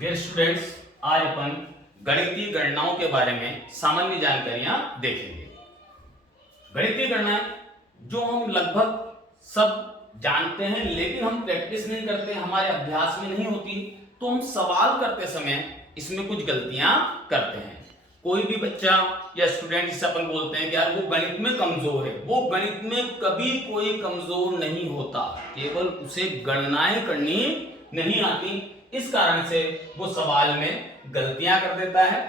Dear students, आज अपन गणितीय गणनाओं के बारे में सामान्य जानकारियां देखेंगे। गणितीय गणनाएं जो हम लगभग सब जानते हैं, लेकिन हम प्रैक्टिस नहीं करते, हमारे अभ्यास में नहीं होती, तो हम सवाल करते समय इसमें कुछ गलतियां करते हैं। कोई भी बच्चा या स्टूडेंट जिसे अपन बोलते हैं कि यार वो गणित में कमजोर है, वो गणित में कभी कोई कमजोर नहीं होता, केवल उसे गणनाएं करनी नहीं आती। इस कारण से वो सवाल में गलतियां कर देता है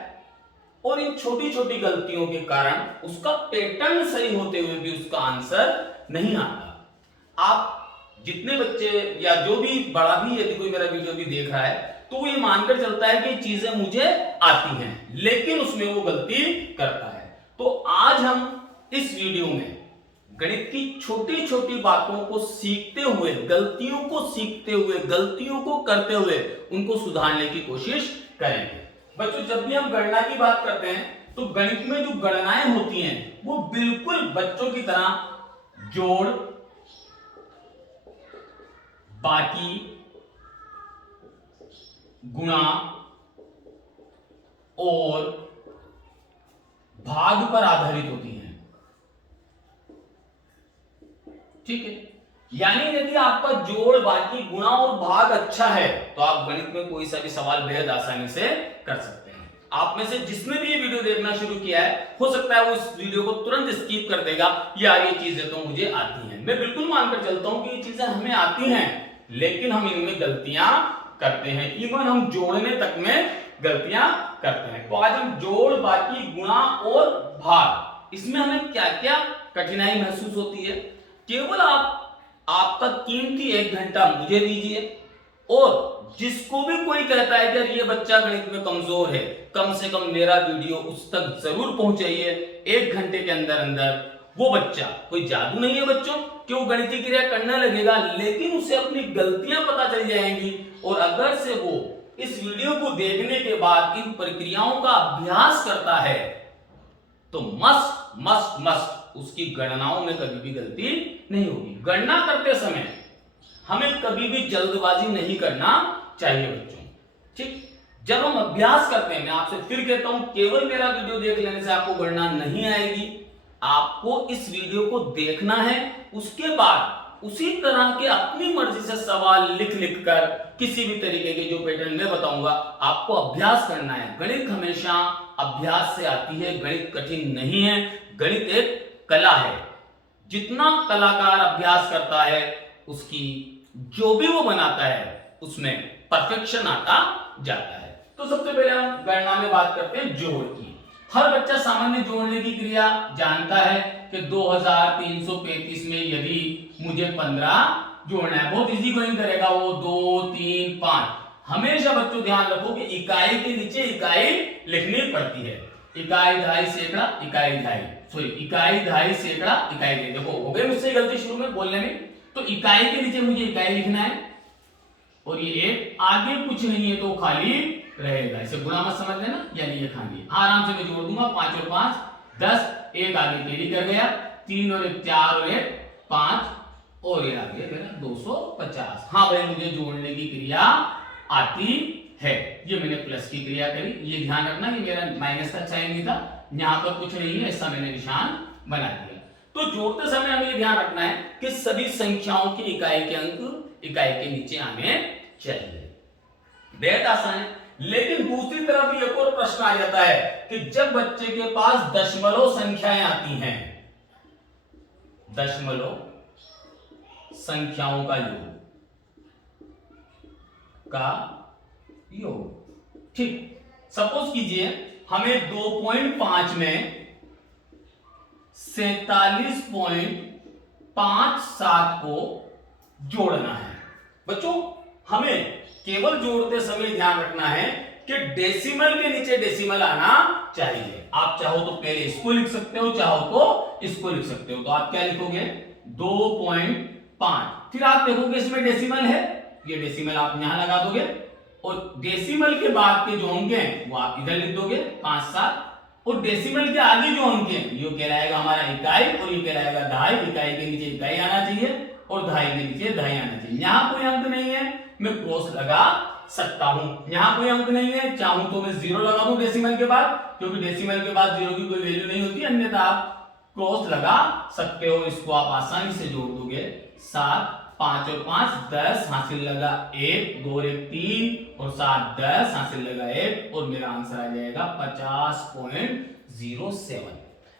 और इन छोटी छोटी गलतियों के कारण उसका पैटर्न सही होते हुए भी उसका आंसर नहीं आता। आप जितने बच्चे या जो भी बड़ा भी यदि कोई मेरा वीडियो भी देख रहा है तो ये मानकर चलता है कि चीजें मुझे आती हैं, लेकिन उसमें वो गलती करता है। तो आज हम इस वीडियो में गणित की छोटी छोटी बातों को सीखते हुए, गलतियों को सीखते हुए, गलतियों को करते हुए उनको सुधारने की कोशिश करेंगे। बच्चों, जब भी हम गणना की बात करते हैं तो गणित में जो गणनाएं होती हैं वो बिल्कुल बच्चों की तरह जोड़, बाकी, गुणा और भाग पर आधारित होती हैं। ठीक है, यानी यदि आपका जोड़, बाकी, गुणा और भाग अच्छा है तो आप गणित में कोई सा भी सवाल बेहद आसानी से कर सकते हैं। आप में से जिसने भी ये वीडियो देखना शुरू किया है, हो सकता है वो इस वीडियो को तुरंत स्किप कर देगा, यार ये चीजें तो मुझे आती हैं। मैं बिल्कुल मानकर चलता हूं कि ये चीजें हमें आती हैं, लेकिन हम इनमें गलतियां करते हैं। इवन हम जोड़ने तक में गलतियां करते हैं। तो आज हम जोड़, बाकी, गुणा और भाग, इसमें हमें क्या क्या कठिनाई महसूस होती है, केवल आपका कीमती 1 घंटा मुझे दीजिए, और जिसको भी कोई कहता है कि ये बच्चा गणित में कमजोर है, कम से कम मेरा वीडियो उस तक जरूर पहुंचाइए। 1 घंटे के अंदर अंदर वो बच्चा, कोई जादू नहीं है बच्चों कि वो गणितीय क्रिया करने लगेगा, लेकिन उसे अपनी गलतियां पता चल जाएंगी। और अगर से वो इस वीडियो को देखने के बाद इन प्रक्रियाओं का अभ्यास करता है तो मस्ट मस्ट मस्ट उसकी गणनाओं में कभी भी गलती नहीं होगी। गणना करते समय हमें कभी भी जल्दबाजी नहीं करना चाहिए बच्चों। ठीक, जब हम अभ्यास करते हैं, मैं आपसे फिर कहता हूं, केवल मेरा वीडियो देख लेने से आपको गणना नहीं आएगी। आपको इस वीडियो को देखना है, उसके बाद उसी तरह के अपनी मर्जी से सवाल लिख लिख कर किसी भी तरीके के जो पैटर्न मैं बताऊंगा आपको अभ्यास करना है। गणित हमेशा अभ्यास से आती है, गणित कठिन नहीं है, गणित एक कला है। जितना कलाकार अभ्यास करता है उसकी जो भी वो बनाता है उसमें परफेक्शन आता जाता है। तो सबसे पहले हम गणना में बात करते हैं जोड़ की। हर बच्चा सामान्य जोड़ने की क्रिया जानता है कि 2335 में यदि मुझे 15 जोड़ना है, बहुत इजी गोइंग करेगा वो, 2 3 5। हमेशा बच्चों ध्यान रखो कि इकाई के नीचे इकाई लिखनी पड़ती है। इकाई, दहाई, सैकड़ा, इकाई, दहाई, सॉरी इकाई, दहाई, सैकड़ा, इकाई। देखो हो गई मुझसे गलती शुरू में बोलने में। तो इकाई के नीचे मुझे इकाई लिखना है और ये एक आगे कुछ नहीं है तो खाली रहेगा, इसे गुणा मत समझ लेना, यानी ये खाली। आराम से मैं जोड़ दूंगा, 5 और 5 10, एक आगे कैरी कर गया, 3 और 1 4 और 1 5 और ये आ गया मेरा 250। हाँ भाई, मुझे जोड़ने की क्रिया आती है। ये मैंने प्लस की क्रिया करी, ये ध्यान रखना ये मेरा माइनस का साइन नहीं था, यहाँ पर कुछ नहीं है, ऐसा मैंने निशान बना दिया। तो जोड़ते समय हमें ध्यान रखना है कि सभी संख्याओं की इकाई के अंक इकाई के नीचे आने चाहिए। बेहद आसान है। लेकिन दूसरी तरफ एक और प्रश्न आ जाता है कि जब बच्चे के पास दशमलव संख्याएं आती हैं, दशमलव संख्याओं का योग, ठीक, सपोज कीजिए हमें 2.5 में 47.57 को जोड़ना है। बच्चों, हमें केवल जोड़ते समय ध्यान रखना है कि डेसिमल के नीचे डेसिमल आना चाहिए। आप चाहो तो पहले इसको लिख सकते हो, चाहो तो इसको लिख सकते हो। तो आप क्या लिखोगे, 2.5, फिर आप देखोगे इसमें डेसिमल है, ये डेसिमल आप यहां लगा दोगे और डेसिमल के बाद के जो अंक हैं वो आप इधर लिख दोगे 5 7, और डेसिमल के आगे जो अंक हैं ये कहलाएगा हमारा इकाई और ये कहलाएगा दहाई। इकाई के नीचे इकाई आना चाहिए और दहाई के नीचे दहाई आना चाहिए। यहां कोई अंक नहीं है, मैं क्रॉस लगा सकता हूं। यहां कोई अंक नहीं है, चाहूं तो मैं 0 लगा दूं डेसिमल के बाद, क्योंकि डेसिमल के बाद 0 की कोई वैल्यू नहीं होती, अन्यथा आप क्रॉस लगा सकते हो। इसको आप आसानी से जोड़ दोगे। 7 5 और 5 10 हासिल लगा 1 2 और 1 3 और 7 10 हासिल लगा 1 और मेरा आंसर आ जाएगा 50.07।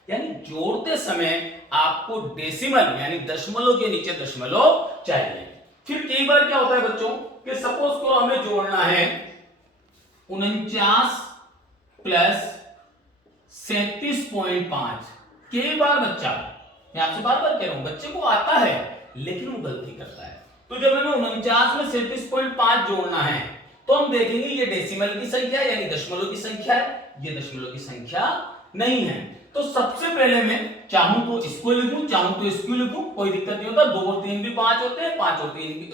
यानी जोड़ते समय आपको डेसिमल यानी दशमलव के नीचे दशमलव चाहिए। फिर कई बार क्या होता है बच्चों कि सपोज करो हमें जोड़ना है 49 प्लस 37.5। कई बार बच्चा, मैं आपसे बार बार कह रहा हूं, बच्चे को आता है लेकिन वो गलती करता है। तो जब हमें 49 में 37.5 जोड़ना है तो हम देखेंगे ये डेसिमल की संख्या यानी दशमलव की संख्या है, ये दशमलव की संख्या नहीं है। तो सबसे पहले मैं चाहूं तो इसको लिखूं, चाहूं तो इसको लिखूं, कोई दिक्कत नहीं होता। 2 और 3 भी 5 होते हैं, 5 और 3 भी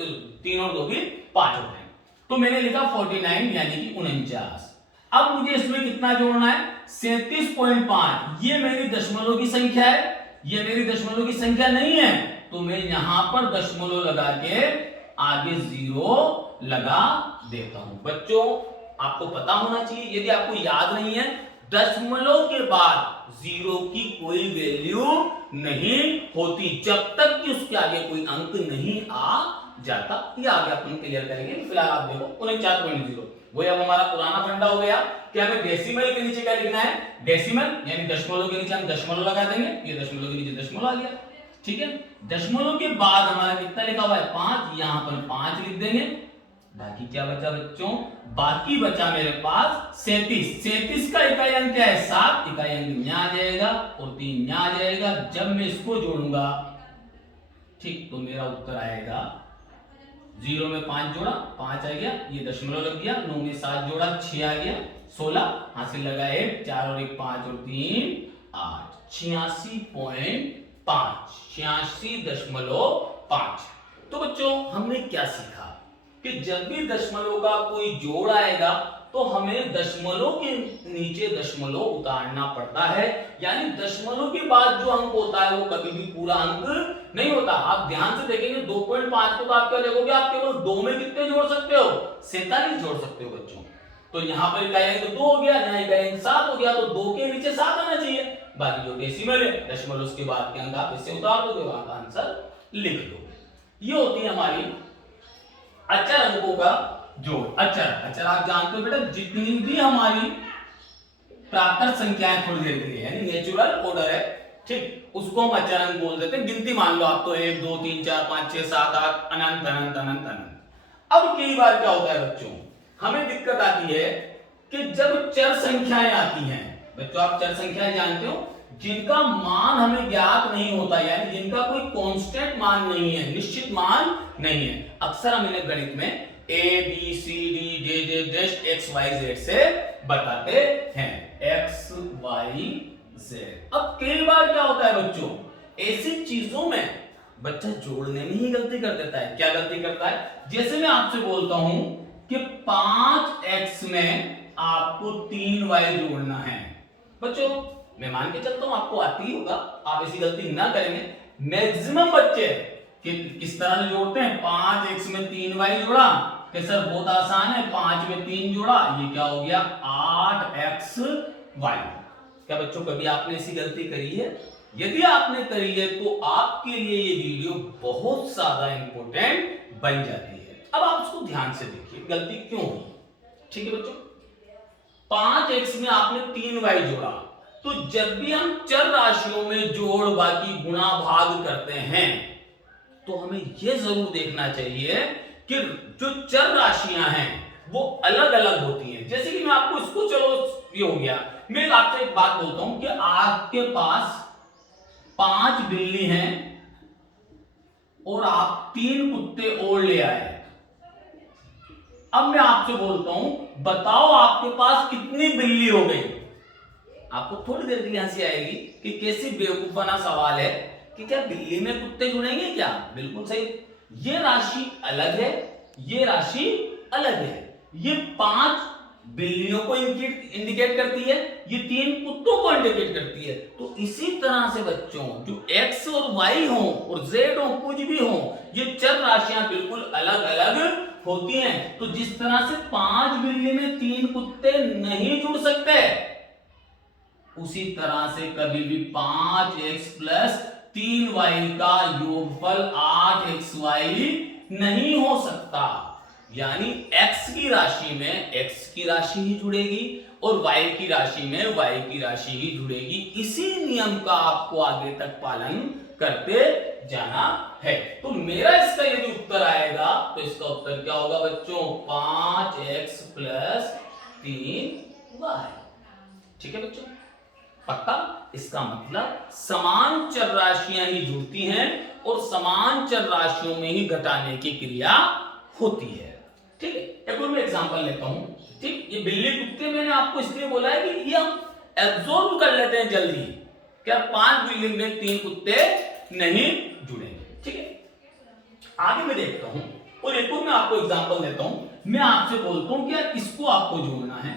3 और 2 भी 5 होते हैं। तो मैंने लिखा 49 यानी कि 49। अब मुझे इसमें कितना जोड़ना है 37.5। ये मेरी दशमलव की संख्या है, ये मेरी दशमलव की संख्या नहीं है, तो मैं यहां पर दशमलव लगा के आगे 0 लगा देता हूं। बच्चों आपको पता होना चाहिए, यदि आपको याद नहीं है, दशमलव के बाद 0 की कोई वैल्यू नहीं होती जब तक कि उसके आगे कोई अंक नहीं आ जाता। ये आगे अपन क्लियर करेंगे। फिलहाल आप देखो 49.0 वही अब हमारा पुराना फंडा हो गया कि हमें डेसिमल के नीचे क्या लिखना है, डेसिमल यानी दशमलव के नीचे हम दशमलव लगा देंगे। ये दशमलव के नीचे दशमलव आ गया, ठीक है। दशमलव के बाद हमारा कितना लिखा हुआ है 5, यहां पर 5 लिख देंगे। बाकी क्या बचा बच्चों, बाकी बचा मेरे पास 37। 37 का इकाई अंक क्या है 7, इकाई अंक यहां आ जाएगा और 3 यहां आ जाएगा। जब मैं इसको जोड़ूंगा ठीक, तो मेरा उत्तर आएगा 0 में 5 जोड़ा 5 आ गया, ये दशमलव लग गया। 9 में 7 जोड़ा 6 आ गया, 16 हासिल लगा 1 4 और 1 5 और 3 8, 86.5, 86.5। तो बच्चों हमने क्या सीखा कि जब भी दशमलव का कोई जोड़ आएगा तो हमें दशमलव के नीचे दशमलव उतारना पड़ता है। यानी दशमलव के बाद जो अंक होता है वो कभी भी पूरा अंक नहीं होता। आप ध्यान से देखेंगे 2.5 को तो आप क्या देखोगे, आप केवल 2 में कितने जोड़ सकते हो 47 जोड़ सकते हो बच्चों। तो यहाँ पर इकाई अंक 2 हो गया, यहाँ इकाई अंक 7 हो गया, तो 2 के नीचे 7 आना चाहिए। बाकी जो डेसिमल है दशमलव उसके बाद के अंक आप इससे उतार दोगे, वहां का आंसर लिख दोगे। ये होती है हमारी अचर अंकों का जोड़। अचर आप जानते हो बेटा, जितनी भी हमारी प्राकृत संख्याएं थोड़ी देर के लिए यानी नेचुरल ऑर्डर है, ठीक, उसको हम अचर अंक बोल देते हैं। गिनती मान लो आप, तो 1 2 3 4 5 6 7 8 अनंत अनंत अनंत अनंत। अब कई बार क्या होता है बच्चों, हमें दिक्कत आती है कि जब चर संख्याएं आती हैं, बच्चों आप चर संख्याएं जानते हो जिनका मान हमें ज्ञात नहीं होता, यानी जिनका कोई कांस्टेंट मान नहीं है, निश्चित मान नहीं है। अक्सर हम इन्हें गणित में A B C D D X Y Z से बताते हैं, X Y Z। अब कई बार क्या होता है बच्चों, ऐसी चीजों में बच्चा जोड़ने में ही गलती कर देता है। क्या गलती करता है, जैसे मैं आपसे बोलता हूं कि 5x में आपको 3y जोड़ना है। बच्चों मैं मान के चलता हूं आपको आती ही होगा, आप ऐसी गलती ना करेंगे। मैक्सिमम बच्चे किस तरह से जोड़ते हैं, 5x में 3y जोड़ा कि सर बहुत आसान है, 5 में 3 जोड़ा, ये क्या हो गया 8xy। क्या बच्चों कभी आपने ऐसी गलती करी है? यदि आपने करी है तो आपके लिए ये वीडियो बहुत ज्यादा इंपॉर्टेंट बन जाती है। अब आप उसको ध्यान से देखिए गलती क्यों हुई, ठीक है बच्चों। 5x में आपने 3y जोड़ा, तो जब भी हम चर राशियों में जोड़ बाकी गुणा भाग करते हैं तो हमें यह जरूर देखना चाहिए कि जो चर राशियां हैं वो अलग अलग होती हैं। जैसे कि मैं आपको इसको, चलो ये हो गया, मैं आपसे एक बात बोलता हूं कि आपके पास 5 बिल्ली हैं और आप 3 कुत्ते और ले आए। अब मैं आपसे बोलता हूं बताओ आपके पास कितनी बिल्ली हो गई। आपको थोड़ी देर के लिए हंसी आएगी कि कैसी बेवकूफाना सवाल है कि क्या बिल्ली में कुत्ते जुड़ेंगे क्या। बिल्कुल सही, ये राशि अलग है, ये राशि अलग है। ये 5 बिल्लियों को इंडिकेट करती है, ये 3 कुत्तों को इंडिकेट करती है। तो इसी तरह से बच्चों जो x और y हो और z हो कुछ भी हो, ये चर राशियां बिल्कुल अलग अलग होती हैं। तो जिस तरह से 5 बिल्ली में 3 कुत्ते नहीं जुड़ सकते, उसी तरह से कभी भी 5x प्लस 3y का योगफल 8xy नहीं हो सकता। यानी x की राशि में x की राशि ही जुड़ेगी और y की राशि में y की राशि ही जुड़ेगी। इसी नियम का आपको आगे तक पालन करते जाना है। तो मेरा इसका यदि उत्तर आएगा तो इसका उत्तर क्या होगा बच्चों? 5x plus 3y। ठीक है बच्चों, पक्का? इसका मतलब समान चर राशियां ही जुड़ती हैं और समान चर राशियों में ही घटाने की क्रिया होती है। ठीक है, एक और मैं एग्जांपल लेता हूं। ठीक, ये बिल्ली कुत्ते मैंने आपको इसलिए बोला है कि ये हम एब्जॉर्ब कर लेते हैं जल्दी। क्या 5 बिल्ली में 3 कुत्ते नहीं जुड़ेंगे? ठीक है, आगे मैं देखता हूं और एक और मैं आपको एग्जांपल देता हूं। मैं आपसे बोलता हूं कि यार इसको आपको जोड़ना है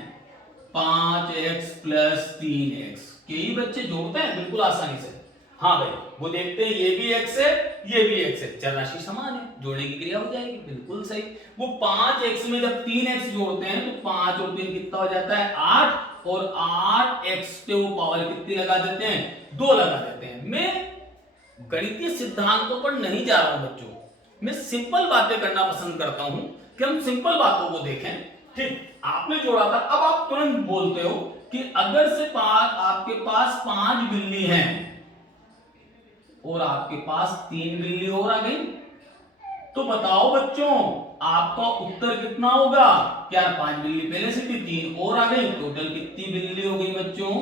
5x प्लस 3x। कई बच्चे जोड़ते हैं बिल्कुल आसानी से। हाँ भाई, वो देखते हैं ये भी x है ये भी x है, चर राशि समान है, जोड़ने की क्रिया हो जाएगी। बिल्कुल सही। वो 5x में जब 3x जोड़ते हैं तो 5 और 3 कितना हो जाता है? 8, और 8x पे वो पावर कितनी लगा देते हैं? 2 लगा देते हैं। मैं गणितीय सिद्धांतों पर नहीं जा रहा हूं बच्चों, मैं सिंपल बातें करना पसंद करता हूं कि हम सिंपल बातों को देखें। ठीक, आपने जोड़ा था, अब आप तुरंत बोलते हो कि अगर से आपके पास 5 बिल्ली हैं और आपके पास 3 बिल्ली और आ गई, तो बताओ बच्चों आपका उत्तर कितना होगा? क्या 5 बिल्ली पहले से थी, 3 और आ गई, टोटल कितनी बिल्ली हो गई बच्चों?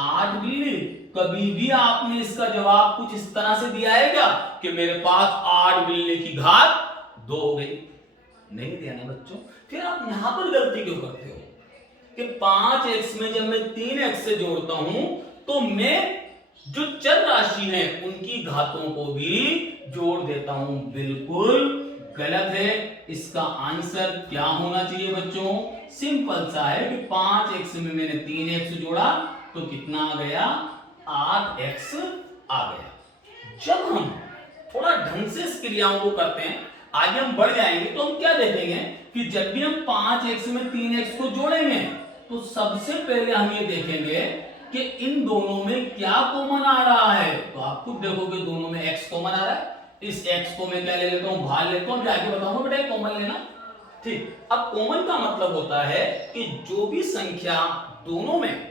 8 बिल्ली। कभी भी आपने इसका जवाब कुछ इस तरह से दिया है क्या कि मेरे पास 8 बिल्ली की घात 2 हो गई? नहीं दिया ना बच्चों। फिर आप यहां पर गलती क्यों करते हो कि 5x में जब मैं 3x से जोड़ता हूं तो मैं जो चर राशि है उनकी घातों को भी जोड़ देता हूं? बिल्कुल गलत है। इसका आंसर क्या होना चाहिए बच्चों? सिंपल सा है कि 5x में मैंने 3x जोड़ा तो कितना आ गया? 8x आ गया। जब हम थोड़ा ढंग से इस क्रियाओं को करते हैं, आगे हम बढ़ जाएंगे तो हम क्या देखेंगे कि जब भी हम 5x में 3x को जोड़ेंगे तो सबसे पहले हम ये देखेंगे कि इन दोनों में क्या कॉमन आ रहा है। तो आप खुद देखोगे दोनों में x कॉमन आ रहा है। इस x को मैं क्या ले लेता हूं? बाहर लेता हूं, आगे बताऊंगा बेटा कॉमन लेना। ठीक, अब कॉमन का मतलब होता है कि जो भी संख्या दोनों में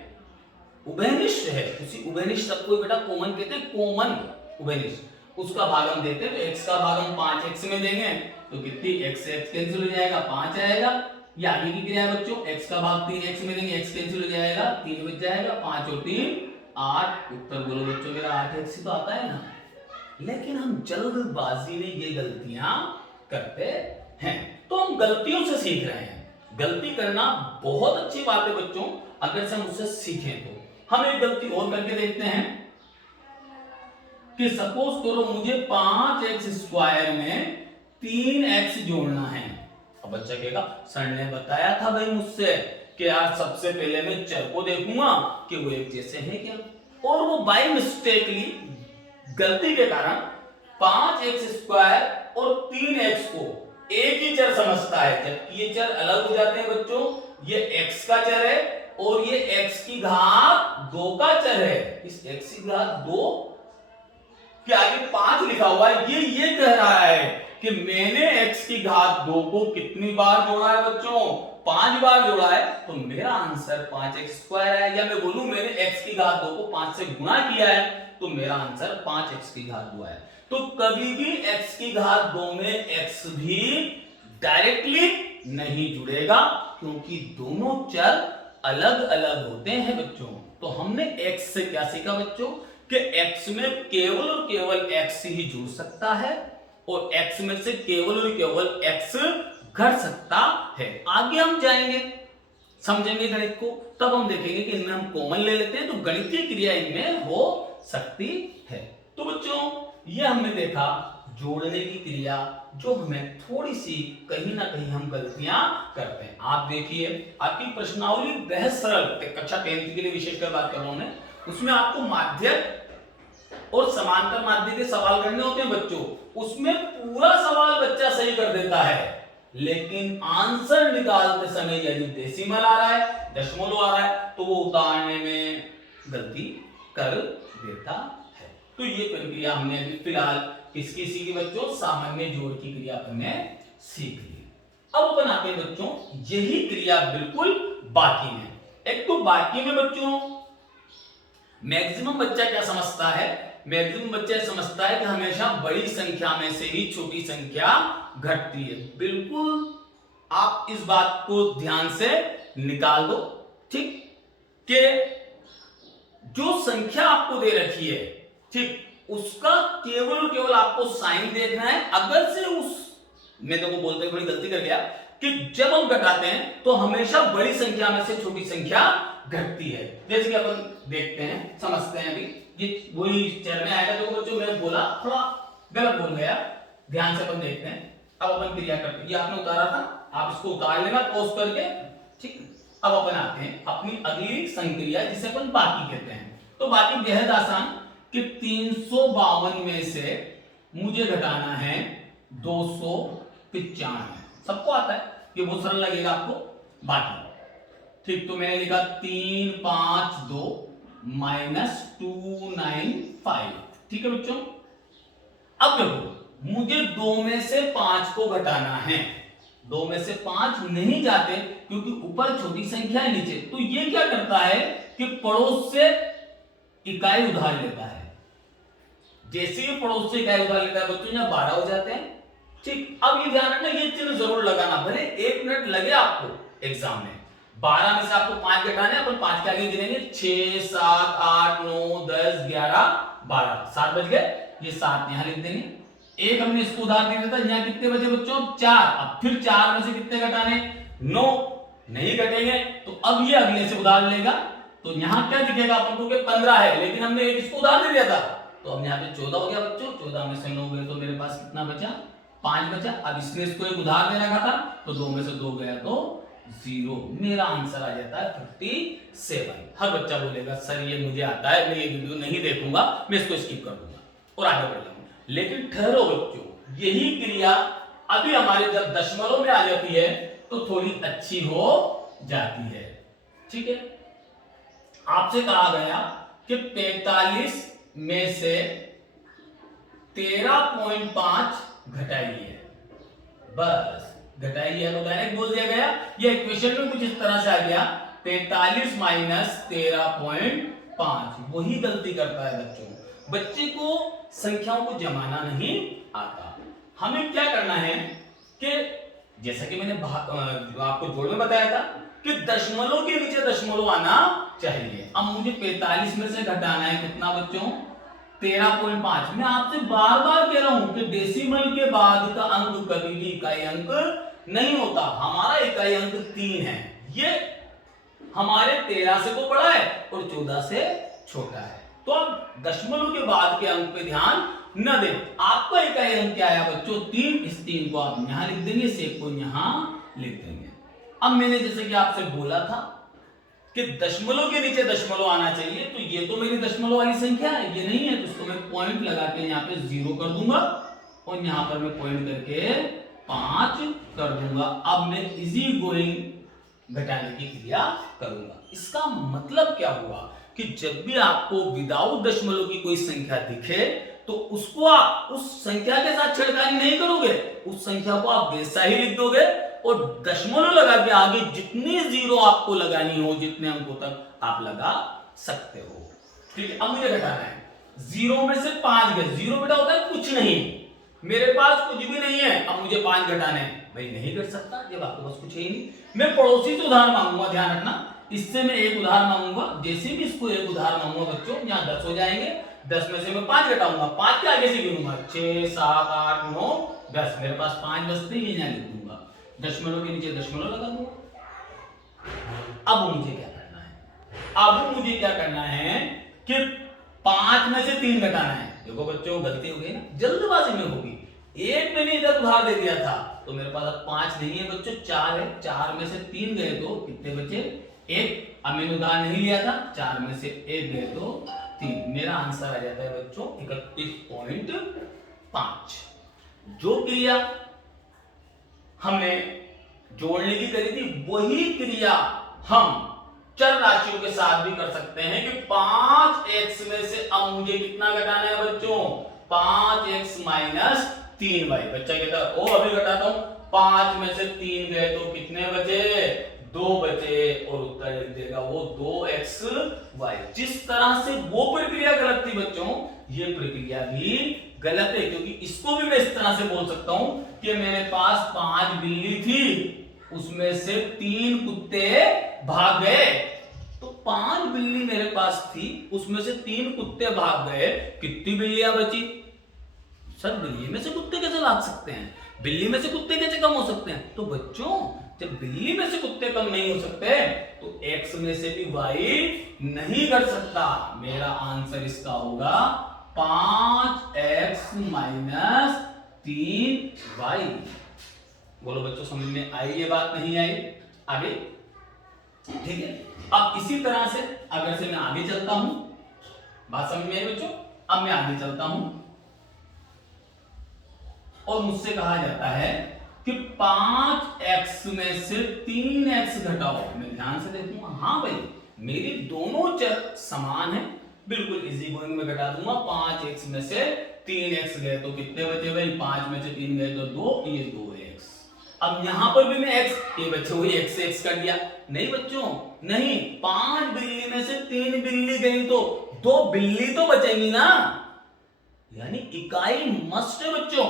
उभयनिष्ठ है, उसी उभयनिष्ठ शब्द को बेटा कॉमन कहते हैं, कॉमन उभयनिष्ठ, उसका भाग हम देते हैं। तो x का भाग हम 5x में देंगे तो कितनी? x से x कैंसिल हो जाएगा, 5 आएगा। ये आगे की क्रिया है बच्चों, x का भाग 3x में देंगे, x कैंसिल हो जाएगा, 3 बच जाएगा, 5 और 3 8। उत्तर बोलो बच्चों मेरा 8x ही तो आता है ना। लेकिन हम जल्दबाजी में ये गलतियां करते हैं। तो हम गलतियों से सीख रहे हैं। गलती करना बहुत अच्छी बात है बच्चों, अगर से हम उससे सीखें तो। हम एक गलती और करके देखते हैं कि सपोज करो मुझे 5x स्क्वायर में 3x जोड़ना है। अब बच्चा कहेगा सर ने बताया था भाई मुझसे कि यार सबसे पहले मैं चर को देखूंगा कि वो एक जैसे हैं क्या, और वो बाय मिस्टेकली गलती के कारण 5x स्क्वायर और 3x को एक ही चर समझता है, जबकि ये चर अलग हो जाते हैं बच्चों। ये x का चर है और ये x की घात 2 का चर है। इस x की घात 2 के आगे 5 लिखा हुआ है, ये कह रहा है कि मैंने x की घात 2 को कितनी बार जोड़ा है बच्चों? 5 बार जोड़ा है। तो मेरा आंसर 5x स्क्वायर है। या मैं बोलूं मैंने x की घात 2 को 5 से गुणा किया है तो मेरा आंसर 5x की घात 2 है। तो कभी भी x की घात 2 में x भी डायरेक्टली नहीं जुड़ेगा, क्योंकि दोनों चर अलग अलग होते हैं बच्चों। तो हमने x से क्या सीखा बच्चों कि x में केवल और केवल x ही जुड़ सकता है और x में से केवल और केवल x घट सकता है। आगे हम जाएंगे, समझेंगे गणित को, तब हम देखेंगे कि इनमें हम कॉमन ले लेते हैं तो गणितीय क्रिया इनमें हो सकती है। तो बच्चों ये हमने देखा जोड़ने की क्रिया, जो हमें थोड़ी सी कहीं ना कहीं हम गलतियां करते हैं। आप देखिए आपकी प्रश्नावली बेहद सरल, कक्षा 10th के लिए विशेषकर बात कर रहा हूं मैं, उसमें आपको माध्य और समांतर माध्य के सवाल करने होते हैं बच्चों। उसमें पूरा सवाल बच्चा सही कर देता है, लेकिन आंसर निकालते समय यदि डेसिमल आ रहा है, दशमलव आ रहा है, तो वो उतारने में गलती कर देता है। तो ये प्रक्रिया हमने अभी फिलहाल किसकी सीखी बच्चों? सामान्य जोड़ की क्रिया हमने सीख ली। अब अपन आते हैं बच्चों, यही क्रिया बिल्कुल बाकी में। एक तो बाकी में बच्चों मैक्सिमम बच्चा क्या समझता है? मैक्सिमम बच्चा समझता है कि हमेशा बड़ी संख्या में से ही छोटी संख्या घटती है। बिल्कुल आप इस बात को ध्यान से निकाल दो, ठीक, कि जो संख्या आपको दे रखी है, ठीक, उसका केवल और केवल आपको साइन देखना है। अगर से उस, मैं तो बोलते हुए बड़ी गलती कर गया कि जब हम घटाते हैं तो हमेशा बड़ी संख्या में से छोटी संख्या घटती है। जैसे कि अपन देखते हैं, समझते हैं। अभी ये वही चरण में आएगा जो बच्चों मैं बोला, थोड़ा गलत बोल गया, ध्यान से अपन देखते हैं। अब अपन क्रिया करते हैं। ये आपने उतारा था, आप इसको उतार लेना पॉज करके, ठीक। अब अपन आते हैं अपनी अगली संक्रिया जिसे अपन बाकी कहते हैं। तो बाकी बेहद आसान कि 352 में से मुझे घटाना है 295। सबको आता है, ये बहुत सरल लगेगा आपको। बाकी, ठीक, तो मैंने लिखा 352 माइनस 295, ठीक है बच्चों। अब देखो, मुझे 2 में से 5 को घटाना है। 2 में से 5 नहीं जाते क्योंकि ऊपर छोटी संख्या है, नीचे। तो ये क्या करता है कि पड़ोस से इकाई उधार लेता है। जैसे ही पड़ोस से इकाई उधार लेता है बच्चों, यहाँ 12 हो जाते हैं, ठीक। अब ये ध्यान रखना, ये चिन्ह जरूर लगाना, भले 1 मिनट लगे आपको एग्जाम में। 12 में से आपको 5 घटाने, अपन 5 के आगे गिनेंगे, 6 7 8 9 10 11 12, 7 बज गए, ये 7 यहां लिख देंगे। एक हमने इसको उधार दे दिया था, यहाँ कितने बचे बच्चों? 4। अब फिर 4 में से कितने घटाने? 9, नहीं घटेंगे तो अब ये अगले से उधार लेगा, तो यहां क्या दिखेगा अपन को कि 15 है, लेकिन हमने एक इसको उधार दे दिया था, तो अब यहाँ पे 14 हो गया बच्चों। 14 में से 9 गए तो मेरे पास कितना बचा? 5 बचा। अब इसने इसको एक उधार दे रखा था, तो 2 में से 2 गया तो 0। मेरा आंसर आ जाता है 57। हर बच्चा बोलेगा सर ये मुझे आता है, मैं ये वीडियो नहीं देखूंगा, मैं इसको स्किप कर दूंगा और आगे बढ़ जाऊंगा। लेकिन ठहरो बच्चों, यही क्रिया अभी हमारे जब दशमलव में आ जाती है तो थोड़ी अच्छी हो जाती है, ठीक है। आपसे कहा गया कि 45 में से 13.5 घटाइए, बस घटाइए, तो डायरेक्ट बोल दिया गया। ये इक्वेशन में कुछ इस तरह से आ गया, 43 माइनस 13.5। वही गलती करता है बच्चों, बच्चे को संख्याओं को जमाना नहीं आता। हमें क्या करना है कि जैसा कि मैंने आपको जोड़ में बताया था कि दशमलव के नीचे दशमलव आना चाहिए। अब मुझे 45 में से घटाना है कितना बच्चों? 13.5। मैं आपसे बार बार कह रहा हूं कि डेसिमल के बाद का अंक कभी भी इकाई अंक नहीं होता। हमारा इकाई अंक 3 है, ये हमारे 13 से तो बड़ा है और 14 से छोटा है। तो आप दशमलव के बाद के अंक पे ध्यान न दें। आपका इकाई अंक क्या आया बच्चों? 3। इस 3 को आप यहां लिख देंगे, इस 1 को यहां लिख देंगे। अब मैंने जैसे कि आपसे बोला था कि दशमलव के नीचे दशमलव आना चाहिए, तो ये तो मेरी दशमलव वाली संख्या है, ये नहीं है, तो इसको मैं पॉइंट लगा के यहाँ पे 0 कर दूंगा और यहाँ पर मैं पॉइंट करके 5 कर दूंगा। अब मैं इजी गोइंग घटाने की क्रिया करूंगा। इसका मतलब क्या हुआ कि जब भी आपको विदाउट दशमलव की कोई संख्या दिखे तो उसको आप उस संख्या के साथ छेड़खानी नहीं करोगे, उस संख्या को आप वैसा ही लिख दोगे और दशमलव लगा के आगे जितनी 0 आपको लगानी हो, जितने अंकों तक आप लगा सकते हो, ठीक है। अब मुझे घटाना है, 0 में से 5 गए। 0 बेटा होता है कुछ नहीं, मेरे पास कुछ भी नहीं है। अब मुझे 5 घटाने हैं, भाई नहीं कर सकता जब आपके पास कुछ है ही नहीं। मैं पड़ोसी से उधार मांगूंगा, ध्यान रखना, इससे मैं एक उधार मांगूंगा। जैसे भी इसको एक उधार मांगूंगा बच्चों, यहाँ 10 हो जाएंगे, 10 में से मैं 5 घटाऊंगा, 5 के आगे से गिनूंगा, 6 7 8 9 10, मेरे पास 5 बचते ही यहाँ लिख दूंगा, दशमलव के नीचे दशमलव लगा दूंगा। अब मुझे क्या करना है? अब मुझे क्या करना है कि 5 में से 3 घटाना है। देखो बच्चों गलती हो गई ना, जल्दबाजी में होगी। एक मैंने इधर उधार दे दिया था तो मेरे पास अब 5 नहीं है बच्चों, 4 है। 4 में से 3 गए तो कितने बचे? 1। अब मैंने उधार नहीं लिया था, 4 में से 1 गए तो 3। मेरा आंसर आ जाता है बच्चों 31.5। जो क्रिया हमने जोड़ने की करी थी, वही क्रिया हम चर राशियों के साथ भी कर सकते हैं कि 5x में से अब मुझे कितना घटाना है बच्चों, 5x माइनस 3y। बच्चा कहता है ओ अभी घटाता हूं, 5 में से 3 गए तो कितने बचे, 2 बचे, और उत्तर लिख देगा वो 2xy। जिस तरह से वो प्रक्रिया गलत थी बच्चों, ये प्रक्रिया भी गलत है, क्योंकि इसको भी मैं इस तरह से बोल सकता हूं कि मेरे पास 5 बिल्ली थी, उसमें से 3 कुत्ते भाग गए। तो 5 बिल्ली मेरे पास थी, उसमें से 3 कुत्ते भाग गए, कितनी बिल्लियां बची? सर बिल्ली में से कुत्ते कैसे भाग सकते हैं, बिल्ली में से कुत्ते कैसे कम हो सकते हैं? तो बच्चों जब बिल्ली में से कुत्ते कम नहीं हो सकते तो x में से भी y नहीं घट सकता। मेरा आंसर इसका होगा 5x माइनस 3y। बोलो बच्चों समझ में आई ये बात, नहीं आई? आगे ठीक है। अब इसी तरह से अगर से मैं आगे चलता हूं, बात समझ में आई बच्चों? अब मैं आगे चलता हूं और मुझसे कहा जाता है कि 5x में से 3x घटाओ। मैं ध्यान से देखूंगा, हाँ भाई मेरी दोनों चर समान है, बिल्कुल इजी गोइंग में घटा दूंगा। 5x में से 3x गए तो कितने बचे भाई, 5 में से 3 गए तो 2, ये 2x। अब यहां पर भी मैं x, ये बच्चे हुई x से x कर दिया। नहीं बच्चों नहीं, 5 बिल्ली में से 3 बिल्ली गई तो 2 बिल्ली तो बचेंगी ना, यानी इकाई मस्ट है बच्चों,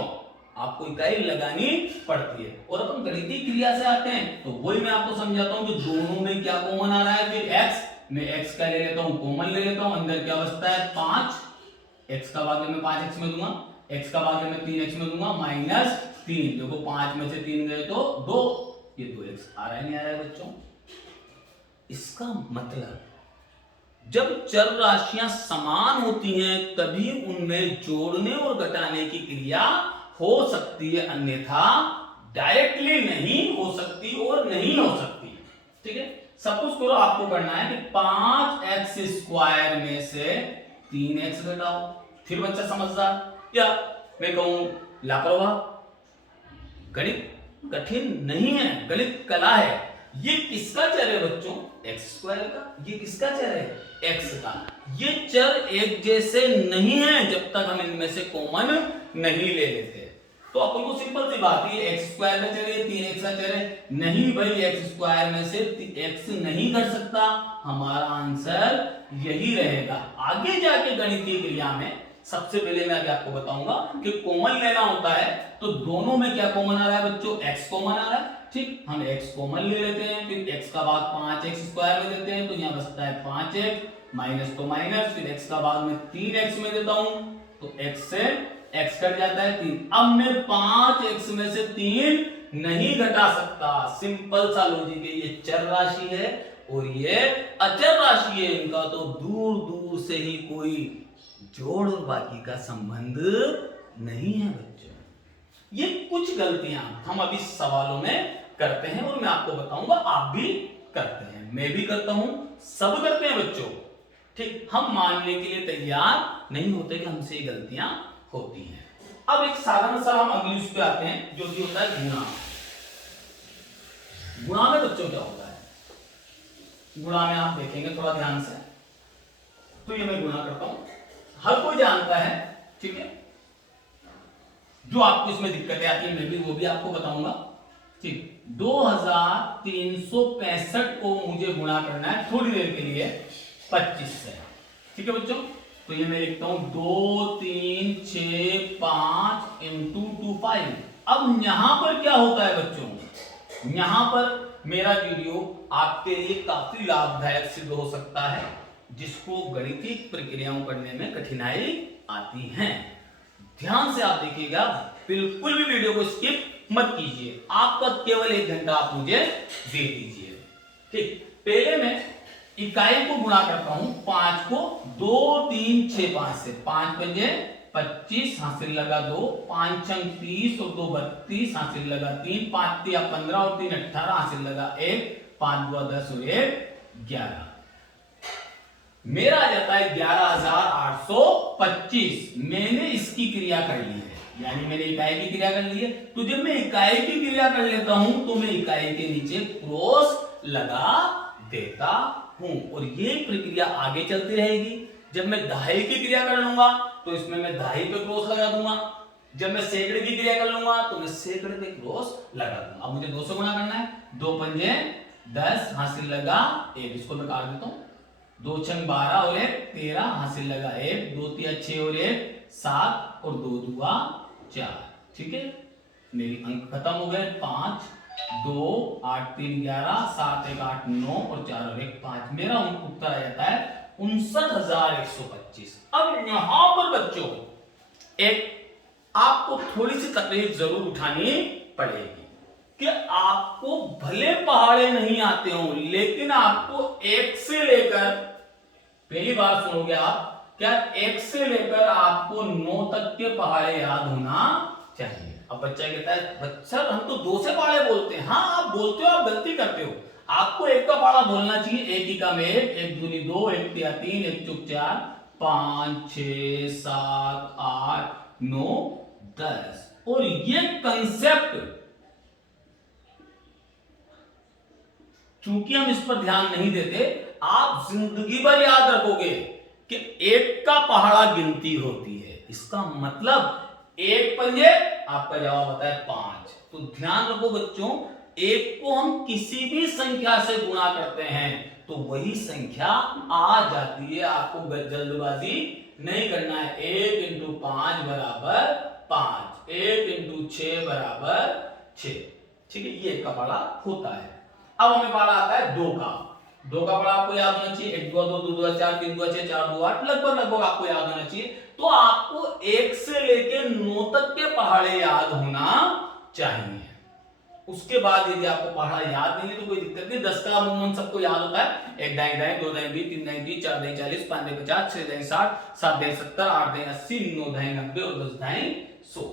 आपको इकाई लगानी पड़ती है। और अपन गणितीय क्रिया से आते हैं तो वही मैं आपको समझाता हूं कि दोनों में क्या कॉमन आ रहा है। फिर x, मैं x का ले लेता हूं, कॉमन ले लेता हूं, अंदर क्या बचता है 5, x का भाग्य मैं 5x में दूंगा, x का भाग्य मैं 3x में दूंगा, माइनस 3। देखो 5 में से 3 गए तो 2, ये 2x आ रहा है, नहीं आ रहा है बच्चों? इसका मतलब जब चर राशियां समान होती हैं तभी उनमें जोड़ने और घटाने की क्रिया हो सकती है, अन्यथा डायरेक्टली नहीं हो सकती और नहीं हो सकती। ठीक है, सपोज करो आपको करना है कि 5x स्क्वायर में से 3x घटाओ। फिर बच्चा समझदार या मैं कहूं लापरवाह। गणित कठिन नहीं है, गणित कला है। ये किसका चर है बच्चों, एक्स स्क्वायर का। ये किसका चर है, एक्स का। ये चर एक जैसे नहीं है जब तक हम इनमें से कॉमन नहीं ले लेते। तो अपन को सिंपल सी बात है, एक्स स्क्वायर का चर है, 3x का चर है। नहीं भाई, एक्स स्क्वायर में से x नहीं घट सकता, हमारा आंसर यही रहेगा। आगे जाके गणितीय क्रिया में सबसे पहले मैं अभी आपको बताऊंगा कि कॉमन लेना होता है तो दोनों में क्या कॉमन आ रहा है बच्चों, x कॉमन आ रहा है। ठीक, हम x कॉमन ले लेते हैं, फिर x का भाग 5x स्क्वायर में देते हैं तो यहां बचता है 5x, माइनस तो माइनस, फिर x का भाग में 3x में देता हूं तो x से x कट जाता है 3। अब मैं 5x में से 3 नहीं घटा सकता, सिंपल सा लॉजिक है। ये चर राशि है और ये अचर राशि है, इनका तो दूर दूर से ही कोई जोड़ और बाकी का संबंध नहीं है बच्चों। ये कुछ गलतियां हम अभी सवालों में करते हैं और मैं आपको बताऊंगा, आप भी करते हैं, मैं भी करता हूं, सब करते हैं बच्चों। ठीक, हम मानने के लिए तैयार नहीं होते कि हमसे ये गलतियां होती हैं। अब एक साधारण सा हम अगली उस पे आते हैं जो कि होता है गुणा। गुणा में बच्चों क्या होता है, गुणा में आप देखेंगे थोड़ा ध्यान से, तो ये मैं गुणा करता हूं, हर कोई जानता है। ठीक है, जो आपको इसमें दिक्कतें आती है मैं भी वो भी आपको बताऊंगा। ठीक, 2365 को मुझे गुणा करना है थोड़ी देर के लिए 25 से। ठीक है बच्चों, तो ये मैं लिखता हूं 2 3 6 5 इंटू 2 5। अब यहां पर क्या होता है बच्चों, यहां पर मेरा वीडियो आपके लिए काफी लाभदायक सिद्ध हो सकता है, जिसको गणितीय प्रक्रियाओं करने में कठिनाई आती है। ध्यान से आप देखिएगा, बिल्कुल भी वीडियो को स्किप मत कीजिए, आपका केवल 1 घंटा आप मुझे दे दीजिए। ठीक, पहले मैं इकाई को गुणा करता हूं, 5 को 2 3 6 5 से। 5 पंजे 25, हासिल लगा 2, 5 छंग 30 और 2 32, हासिल लगा 3, 5 तिया 15 और 3 18, हासिल लगा 1, 5 2 10 और 1 11। मेरा आ जाता है 11,825। मैंने इसकी क्रिया कर ली है, यानी मैंने इकाई की क्रिया कर ली है। तो जब मैं इकाई की क्रिया कर लेता हूं तो मैं इकाई के नीचे क्रॉस लगा देता हूं और ये प्रक्रिया आगे चलती रहेगी। जब मैं दहाई की क्रिया कर लूंगा तो इसमें मैं दहाई पे क्रॉस लगा दूंगा। जब मैं सैकड़े की क्रिया कर लूंगा तो मैं सैकड़े पे क्रॉस लगा दूंगा। अब मुझे 2 से गुणा करना है, 2 पंजे 10 हासिल लगा 1, इसको मैं काट देता हूं। 2 छंग 12 और 1 13 हासिल लगा 1, 2 तिया 6 और 1 7 और 2 दुआ 4। ठीक है, मेरी अंक खत्म हो गए। 5 2 8 3 11 7 1 8 9 और 4 और 1 5। मेरा उत्तर आ जाता है 59,125। अब यहां पर बच्चों एक आपको थोड़ी सी तकलीफ जरूर उठानी पड़ेगी कि आपको भले पहाड़े नहीं आते हो लेकिन आपको 1 से लेकर, पहली बार सुनोगे आप, क्या 1 से लेकर आपको 9 तक के पहाड़े याद होना चाहिए। अब बच्चा कहता है सर हम तो 2 से पहाड़े बोलते हैं। हाँ आप बोलते हो, आप गलती करते हो। आपको 1 का पहाड़ा बोलना चाहिए। 1 ही का में 1 दूनी 2 1 तिया 3 1 चुक 4 5 6 7 8 9 10। और ये कंसेप्ट चूंकि हम इस पर ध्यान नहीं देते, आप जिंदगी भर याद रखोगे कि 1 का पहाड़ा गिनती होती है। इसका मतलब 1 पंजे, आपका जवाब आता है 5। तो ध्यान रखो बच्चों, 1 को हम किसी भी संख्या से गुणा करते हैं तो वही संख्या आ जाती है। आपको जल्दबाजी नहीं करना है। 1 इंटू 5 बराबर 5, 1 इंटू 6 बराबर 6। ठीक है, ये 1 का पहाड़ा होता है। अब हमें पहाड़ा आता है 2 का। 2 का पहाड़ा आपको याद होना चाहिए। 1 2 2 2 2 4 3 2 6 4 2 8, लगभग आपको याद होना चाहिए। तो आपको 1 से लेकर 9 तक के पहाड़े याद होना चाहिए। उसके बाद यदि आपको पहाड़ा याद नहीं है तो कोई दिक्कत नहीं। 10 का अमूमन सबको याद होता है। 1 दाई दाई 2 दाई 20 3 दाई 30 4 दाई 40 5 दाई 50 6 दाई 60 7 दाई 70 8 दाई 80 9 दाई 90 और 10 दाई 100।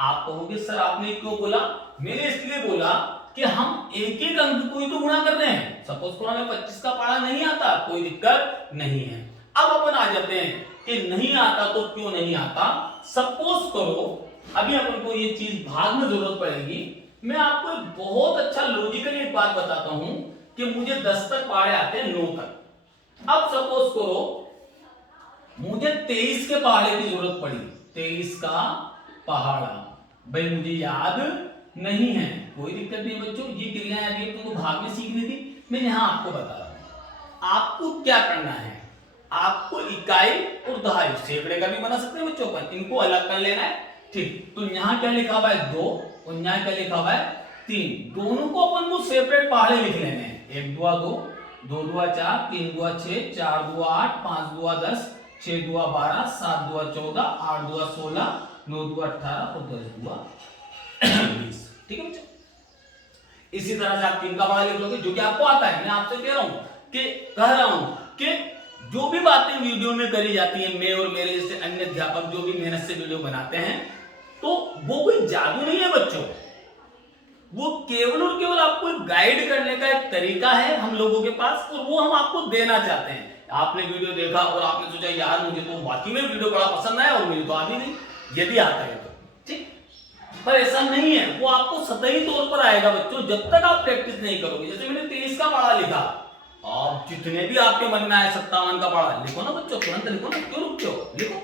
आप कहोगे सर आपने क्यों बोला? मैंने इसलिए बोला कि हम एक एक अंक को ही तो गुणा कर रहे हैं। सपोज करो हमें 25 का पहाड़ा नहीं आता, कोई दिक्कत नहीं है। अब अपन आ जाते हैं कि नहीं आता तो क्यों नहीं आता। सपोज करो अभी अपन को ये चीज भाग में जरूरत पड़ेगी। मैं आपको एक बहुत अच्छा लॉजिकल एक बात बताता हूं कि मुझे 10 तक पहाड़े आते हैं, 9 तक। अब सपोज करो मुझे 23 के पहाड़े की जरूरत पड़ी। 23 का पहाड़ा भाई मुझे याद नहीं है, कोई दिक्कत नहीं बच्चों। ये क्रियाएं अभी तुमको भाग में सीखनी थी, मैं यहां आपको बता रहा हूं। आपको क्या करना है, आपको इकाई और दहाई, सैकड़े का भी बना सकते हैं बच्चों पर, इनको अलग कर लेना है। ठीक, तो यहां क्या लिखा हुआ है 2 और यहां क्या लिखा हुआ है 3। दोनों को अपन को सेपरेट पहाड़े लिख लेने हैं। 1 दुआ 2 2 दुआ 4 3 दुआ 6 4 दुआ 8 5 दुआ 10 6 दुआ 12 7 दुआ 14 8 दुआ 16 9 दुआ 18 और 10 दुआ 20। ठीक है बच्चों, इसी तरह से आप 3 का पहाड़ा लिख लोगे जो कि आपको आता है। मैं आपसे कह रहा हूं कि जो भी बातें वीडियो में करी जाती हैं, मैं और मेरे जैसे अन्य अध्यापक जो भी मेहनत से वीडियो बनाते हैं, तो वो कोई जादू नहीं है बच्चों। वो केवल और केवल आपको गाइड करने का एक तरीका है हम लोगों के पास, और वो हम आपको देना चाहते हैं। आपने वीडियो देखा और आपने सोचा यार मुझे तो वाकई में वीडियो बड़ा पसंद आया और मुझे तो आती नहीं, यदि आता है तो ठीक, पर ऐसा नहीं है। वो आपको सतही तौर पर आएगा बच्चों, जब तक आप प्रैक्टिस नहीं करोगे। जैसे मैंने 23 का पहाड़ा लिखा, आप जितने भी आपके मन में आए 57 का पहाड़ा लिखो ना बच्चों, तुरंत लिखो ना, क्यों रुकते हो, लिखो,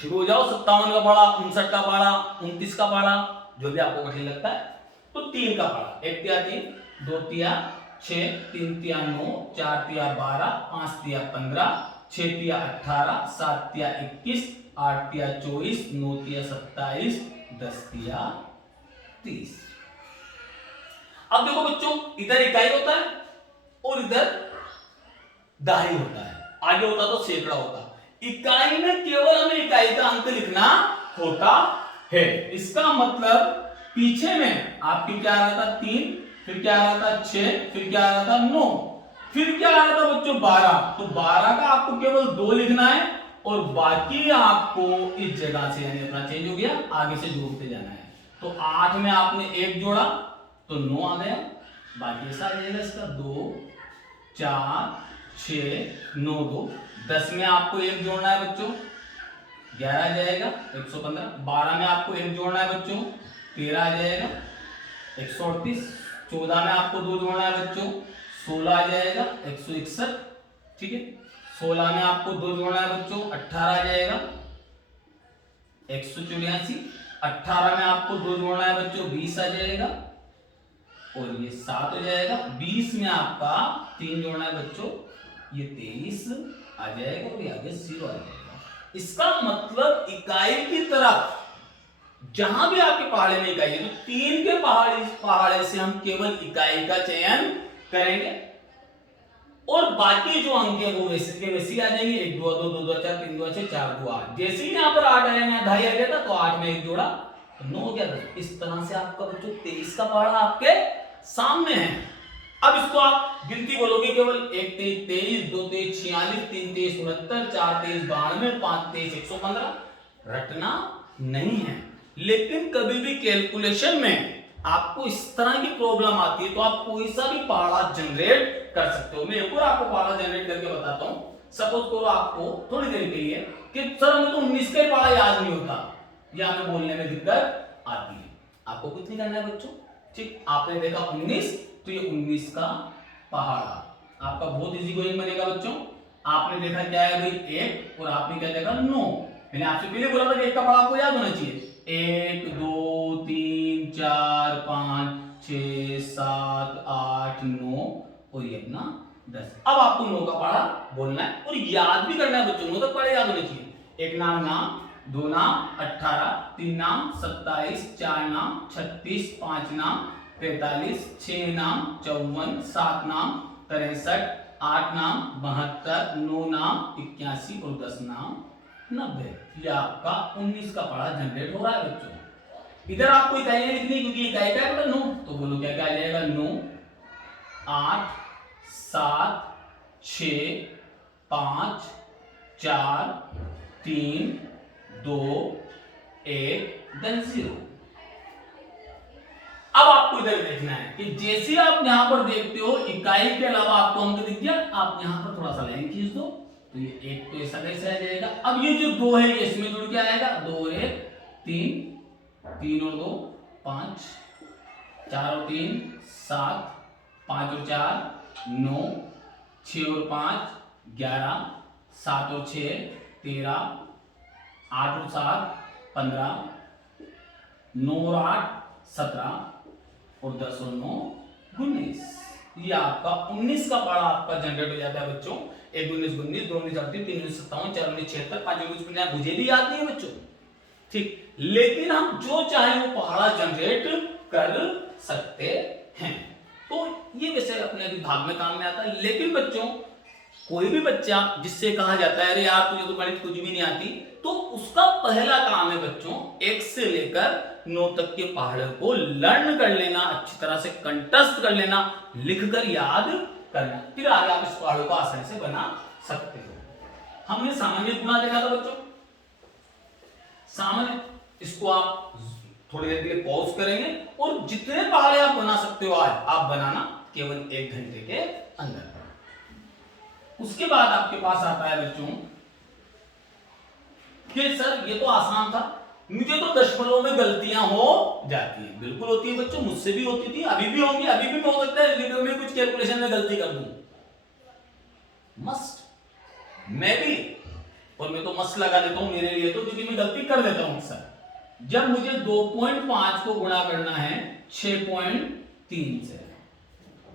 शुरू हो जाओ। 57 का पहाड़ा, 59 का पहाड़ा, 29 का पहाड़ा, जो भी आपको कठिन लगता है। तो 3 का पहाड़ा, 1 तिया 3 2 तिया 6 3 तिया 9 4 तिया 12 5 तिया 15 6 तिया 18 7 तिया 21 8 तिया 24 9 तिया 27 10 तिया 30। अब देखो बच्चों, इधर इकाई होता है और इधर दहाई होता है, आगे होता तो सैकड़ा होता। इकाई में केवल हमें इकाई का अंक लिखना होता है। इसका मतलब पीछे में आपकी क्या आ रहा था 3, फिर क्या आ रहा था 6, फिर क्या आ रहा था 9, फिर क्या आ रहा था बच्चों 12। तो 12 का आपको केवल 2 लिखना है और बाकी आपको इस जगह से यानी अपना चेंज हो गया, आगे से जोड़ते जाना है। तो 8 में आपने 1 जोड़ा तो 9 आ गया, बाकी ऐसा आ जाएगा इसका 2 4 6 9 2। 10 में आपको 1 जोड़ना है बच्चों, 11 आ जाएगा 115। 12 में आपको 1 जोड़ना है बच्चों, 13 आ जाएगा 138। 14 में आपको 2 जोड़ना है बच्चों, 16 आ जाएगा 161। ठीक है, 16 में आपको 2 जोड़ना है बच्चों, 18 आ जाएगा 184। 18 में आपको 2 जोड़ना है बच्चों, 20 आ जाएगा और ये 7 हो जाएगा। 20 में आपका 3 जोड़ना है बच्चों, ये 23 आ जाएगा और ये आगे 0 आ जाएगा। इसका मतलब इकाई की तरफ जहां भी आपके पहाड़े में इकाई है तो 3 के पहाड़े से हम केवल इकाई का चयन करेंगे और बाकी जो अंक है वो वैसे के वैसे आ जाएंगे। 1 2 2 2 2 4 3 2 6 4 2 8। जैसे ही यहाँ पर 8 आया, यहाँ ढाई आ गया था तो 8 में 1 जोड़ा तो 9 हो गया था। इस तरह से आपका बच्चों 23 का पहाड़ा आपके सामने है। अब इसको आप गिनती बोलोगे केवल 1 23 23 2 23 46 3 23 69 4 23 92 5 23 115 रटना नहीं है। लेकिन कभी भी कैलकुलेशन में आपको इस तरह की प्रॉब्लम आती है तो आप कोई सा भी पहाड़ा जनरेट कर सकते हो। मैं एक और आपको पहाड़ा जनरेट करके बताता हूं। सपोज करो आपको थोड़ी देर के लिए कि सर हमें तो 19 का ही पहाड़ा याद नहीं होता या हमें बोलने में दिक्कत आती है। आपको कुछ नहीं करना है बच्चों, ठीक। आपने देखा 19 तो ये 19 का पहाड़ा आपका बहुत इजी गोइंग बनेगा बच्चों। आपने देखा क्या है भाई 1 और आपने क्या देखा 9। मैंने आपसे पहले बोला था कि 1 का पहाड़ा आपको याद होना चाहिए। 1 2 3 4 5 6 7 8 9 और ये अपना 10। अब आपको 9 का पहाड़ा बोलना है और याद भी करना है बच्चों। 9 तक पहाड़े याद होने चाहिए। 1 नाम नाम, 2 नाम 18, 3 नाम 27, 4 नाम 36, 5 नाम 45, 6 नाम 54, 7 नाम 63, 8 नाम 72, 9 नाम 81 और 10 नाम 90। ये आपका 19 का पहाड़ा जनरेट हो रहा है बच्चों। इधर आपको इकाइयां लिखनी क्योंकि इकाई का है 9 तो बोलो क्या क्या आ जाएगा 9 8 7 6 5 4 3 2 1 देन 0। अब आपको इधर देखना है कि जैसे आप यहां पर देखते हो इकाई के अलावा आपको अंक दिख गया, आप यहां पर थोड़ा सा लाइन खींच दो तो ये 1 तो ऐसा कैसे आ जाएगा। अब ये जो 2 है ये इसमें जुड़ के आएगा, 2 और 1 3, 3 और 2 5, 4 और 3 7, 5 और 4 9, 6 और 5 11, 7 और 6 13, 8 और 7 15, 9 और 8 17 और 10 और 9 19। ये आपका 19 का पहाड़ा आपका जनरेट हो जाता है बच्चों। 1 19 19 2 19 38 3 19 57 4 19 76 5 19 50। मुझे भी याद नहीं है बच्चों, ठीक। लेकिन हम जो चाहे वो पहाड़ा जनरेट कर सकते हैं। तो ये वैसे अपने विभाग में काम में आता है। लेकिन बच्चों कोई भी बच्चा जिससे कहा जाता है अरे यार तुझे तो गणित कुछ भी नहीं आती, तो उसका पहला काम है बच्चों 1 से लेकर 9 तक के पहाड़े को लर्न कर लेना, अच्छी तरह से कंठस्थ कर लेना, लिखकर याद करना, फिर आगे आप इस पहाड़ों को आसानी से बना सकते हो। हमने सामान्य गुणा देखा था बच्चों। सामान्य इसको आप थोड़ी देर के लिए पॉज करेंगे और जितने पहाड़े आप बना सकते हो आज आप बनाना केवल 1 घंटे के अंदर। उसके बाद आपके पास आता है बच्चों कि सर ये तो आसान था, मुझे तो दशमलव में गलतियां हो जाती हैं। बिल्कुल होती है बच्चों, मुझसे भी होती थी, अभी भी होंगी, अभी भी हो सकता है इस वीडियो में कुछ कैलकुलेशन में गलती कर दूं। मस्ट मैं भी, और मैं तो मस्त लगा देता हूं मेरे लिए तो, क्योंकि मैं गलती कर देता हूं सर। जब मुझे 2.5 को गुणा करना है 6.3 से,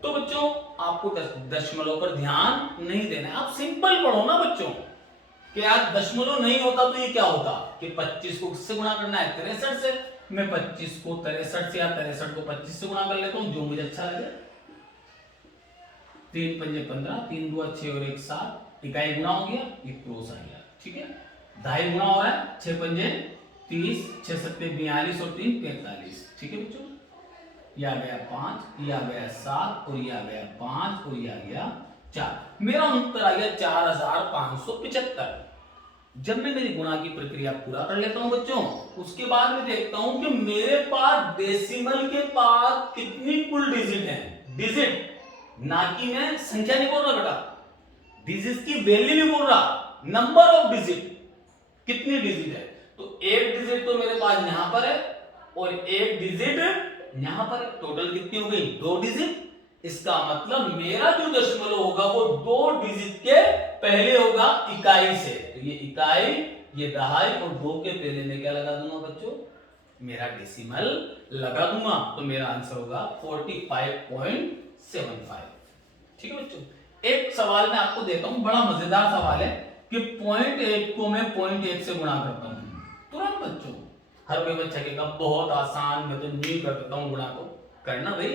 तो बच्चों आपको दशमलव पर ध्यान नहीं देना है। आप सिंपल पढ़ो ना बच्चों कि यार दशमलव नहीं होता तो ये क्या होता कि 25 को किससे गुणा करना है 63 से। मैं 25 को 63 से या 63 को 25 से गुणा कर लेता हूं जो मुझे अच्छा लगे। 3 पंजे 15, 3 2 6 और 1 7, इकाई गुणा हो गया, ये क्रॉस आ गया, ठीक है। ढाई गुणा हो रहा है 6 पंजे 30, 6 सत्ते 42 और 3 45, ठीक है बच्चों। ये आ गया 5, ये आ गया 7 और ये आ गया 5 और ये आ गया 4। मेरा उत्तर आ गया 4575। जब मैं मेरी गुणा की प्रक्रिया पूरा कर लेता हूं बच्चों, उसके बाद मैं देखता हूं कि मेरे पास डेसिमल के पास कितनी कुल डिजिट है। डिजिट ना कि मैं संख्या नहीं बोल रहा बेटा, डिजिट की वैल्यू नहीं बोल रहा, नंबर ऑफ डिजिट। कितनी डिजिट है? तो एक डिजिट तो मेरे पास यहां पर है और एक डिजिट यहां पर है। टोटल कितनी हो गई? 2 डिजिट। इसका मतलब मेरा जो दशमलव होगा वो 2 डिजिट के पहले होगा इकाई से। तो ये इकाई, ये दहाई और 2 के पहले में क्या लगा दूंगा बच्चों? मेरा डेसिमल लगा दूंगा। तो मेरा आंसर होगा 45.75। ठीक है बच्चों। एक सवाल मैं आपको देता हूं, बड़ा मजेदार सवाल है कि 0.1 को मैं 0.1 से गुणा करता हूं तुरंत बच्चों। हर कोई बच्चा कहेगा बहुत आसान, मैं तो नहीं कर देता हूं गुणा। को करना भाई,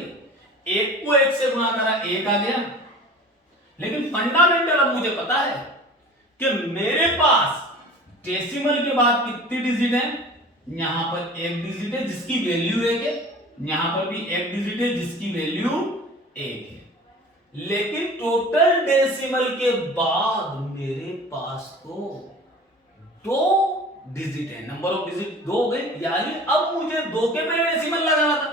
1 को 1 से गुणा करा 1 आ गया। लेकिन फंडामेंटल अब मुझे पता है कि मेरे पास डेसिमल के बाद कितनी डिजिट है? यहां पर एक डिजिट है जिसकी वैल्यू 1 है, यहां पर भी एक डिजिट है जिसकी वैल्यू 1 है। लेकिन टोटल डेसिमल के बाद मेरे पास तो 2 डिजिट है, नंबर ऑफ डिजिट 2 हो गए। यानी अब मुझे 2 के पहले डेसिमल लगाना था,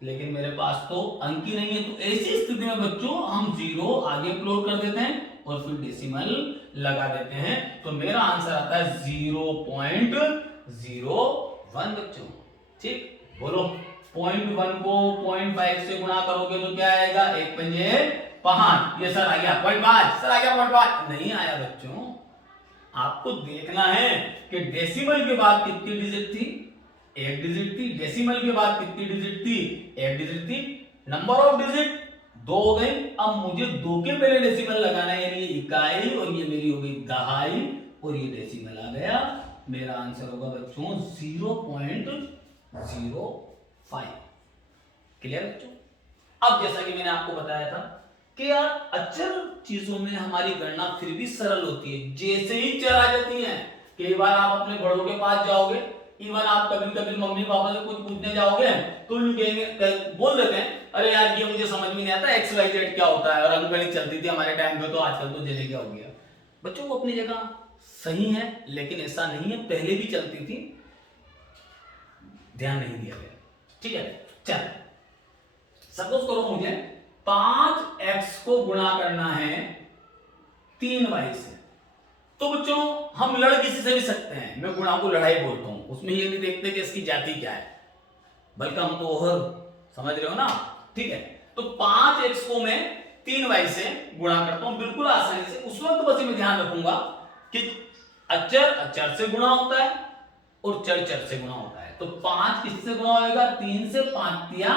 लेकिन मेरे पास तो अंक ही नहीं है। तो ऐसी स्थिति में बच्चों हम 0 आगे प्लॉट कर देते हैं और फिर डेसिमल लगा देते हैं। तो मेरा आंसर आता है 0.01 बच्चों। ठीक, बोलो 0.1 को 0.5 से गुणा करोगे तो क्या आएगा? 1 पंजे 5। ये सर आ गया 0.5, सर आ गया 0.5। नहीं आया बच्चों। आपको देखना है कि डेसिमल के बाद कितनी डिजिट थी? 1 डिजिट थी। डेसिमल के बाद कितनी डिजिट थी? 1 डिजिट थी। नंबर ऑफ डिजिट 2 हो गए। अब मुझे 2 के पहले डेसिमल लगाना है, यानी ये इकाई और ये मेरी हो गई दहाई और ये डेसिमल आ गया। मेरा आंसर होगा बच्चों 0.05। क्लियर बच्चों? अब जैसा कि मैंने आपको बताया था कि यार अचर चीजों में हमारी गणना फिर भी सरल होती है। जैसे ही चर आ जाती है, कई बार आप अपने बड़ों के पास जाओगे, इवन आप कभी कभी मम्मी पापा से कुछ पूछने जाओगे तो बोल देते हैं अरे यार ये मुझे समझ में नहीं आता XYZ क्या होता है। और अंकगणित चलती थी हमारे टाइम पे, तो आजकल तो जैसे क्या हो गया। बच्चों वो अपनी जगह सही है, लेकिन ऐसा नहीं है, पहले भी चलती थी, ध्यान नहीं दिया गया। ठीक है, चल सपोज करो मुझे 5x को गुणा करना है 3y से। तो बच्चों हम लड़ किसी से भी सकते हैं, मैं गुणा को लड़ाई बोलता हूं। उसमें ये नहीं देखते कि इसकी जाति क्या है, बल्कि हम तो और समझ रहे हो ना। ठीक है, तो 5x को मैं 3y से गुणा करता हूं बिल्कुल आसानी से। उस वक्त बस मैं ध्यान रखूंगा कि अचर अचर से गुणा होता है और चर चर से गुणा होता है। तो 5 किससे गुणा होगा? 3 से। 5 या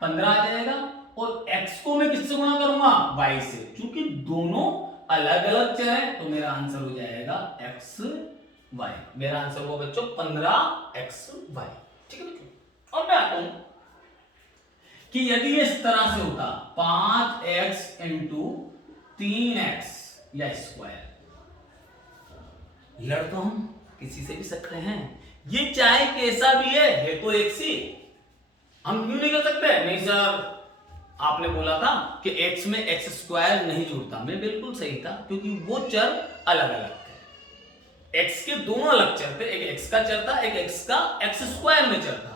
15 आ जाएगा। और x को मैं किससे गुणा करूंगा? y से। क्योंकि दोनों अलग अलग चर हैं, तो मेरा आंसर हो जाएगा xy। मेरा आंसर होगा बच्चों 15xy। ठीक है बच्चों। अब मैं आता हूं कि यदि इस तरह से होता 5x इंटू 3x या स्क्वायर, लड़ तो हम किसी से भी सकते हैं, ये चाहे कैसा भी है तो एक सी। हम क्यों नहीं कर सकते? नहीं सर आपने बोला था कि x में x स्क्वायर नहीं जुड़ता। मैं बिल्कुल सही था, क्योंकि वो चर अलग अलग थे। x के दोनों अलग चर थे, एक x का चर था, एक x का x स्क्वायर में चर था।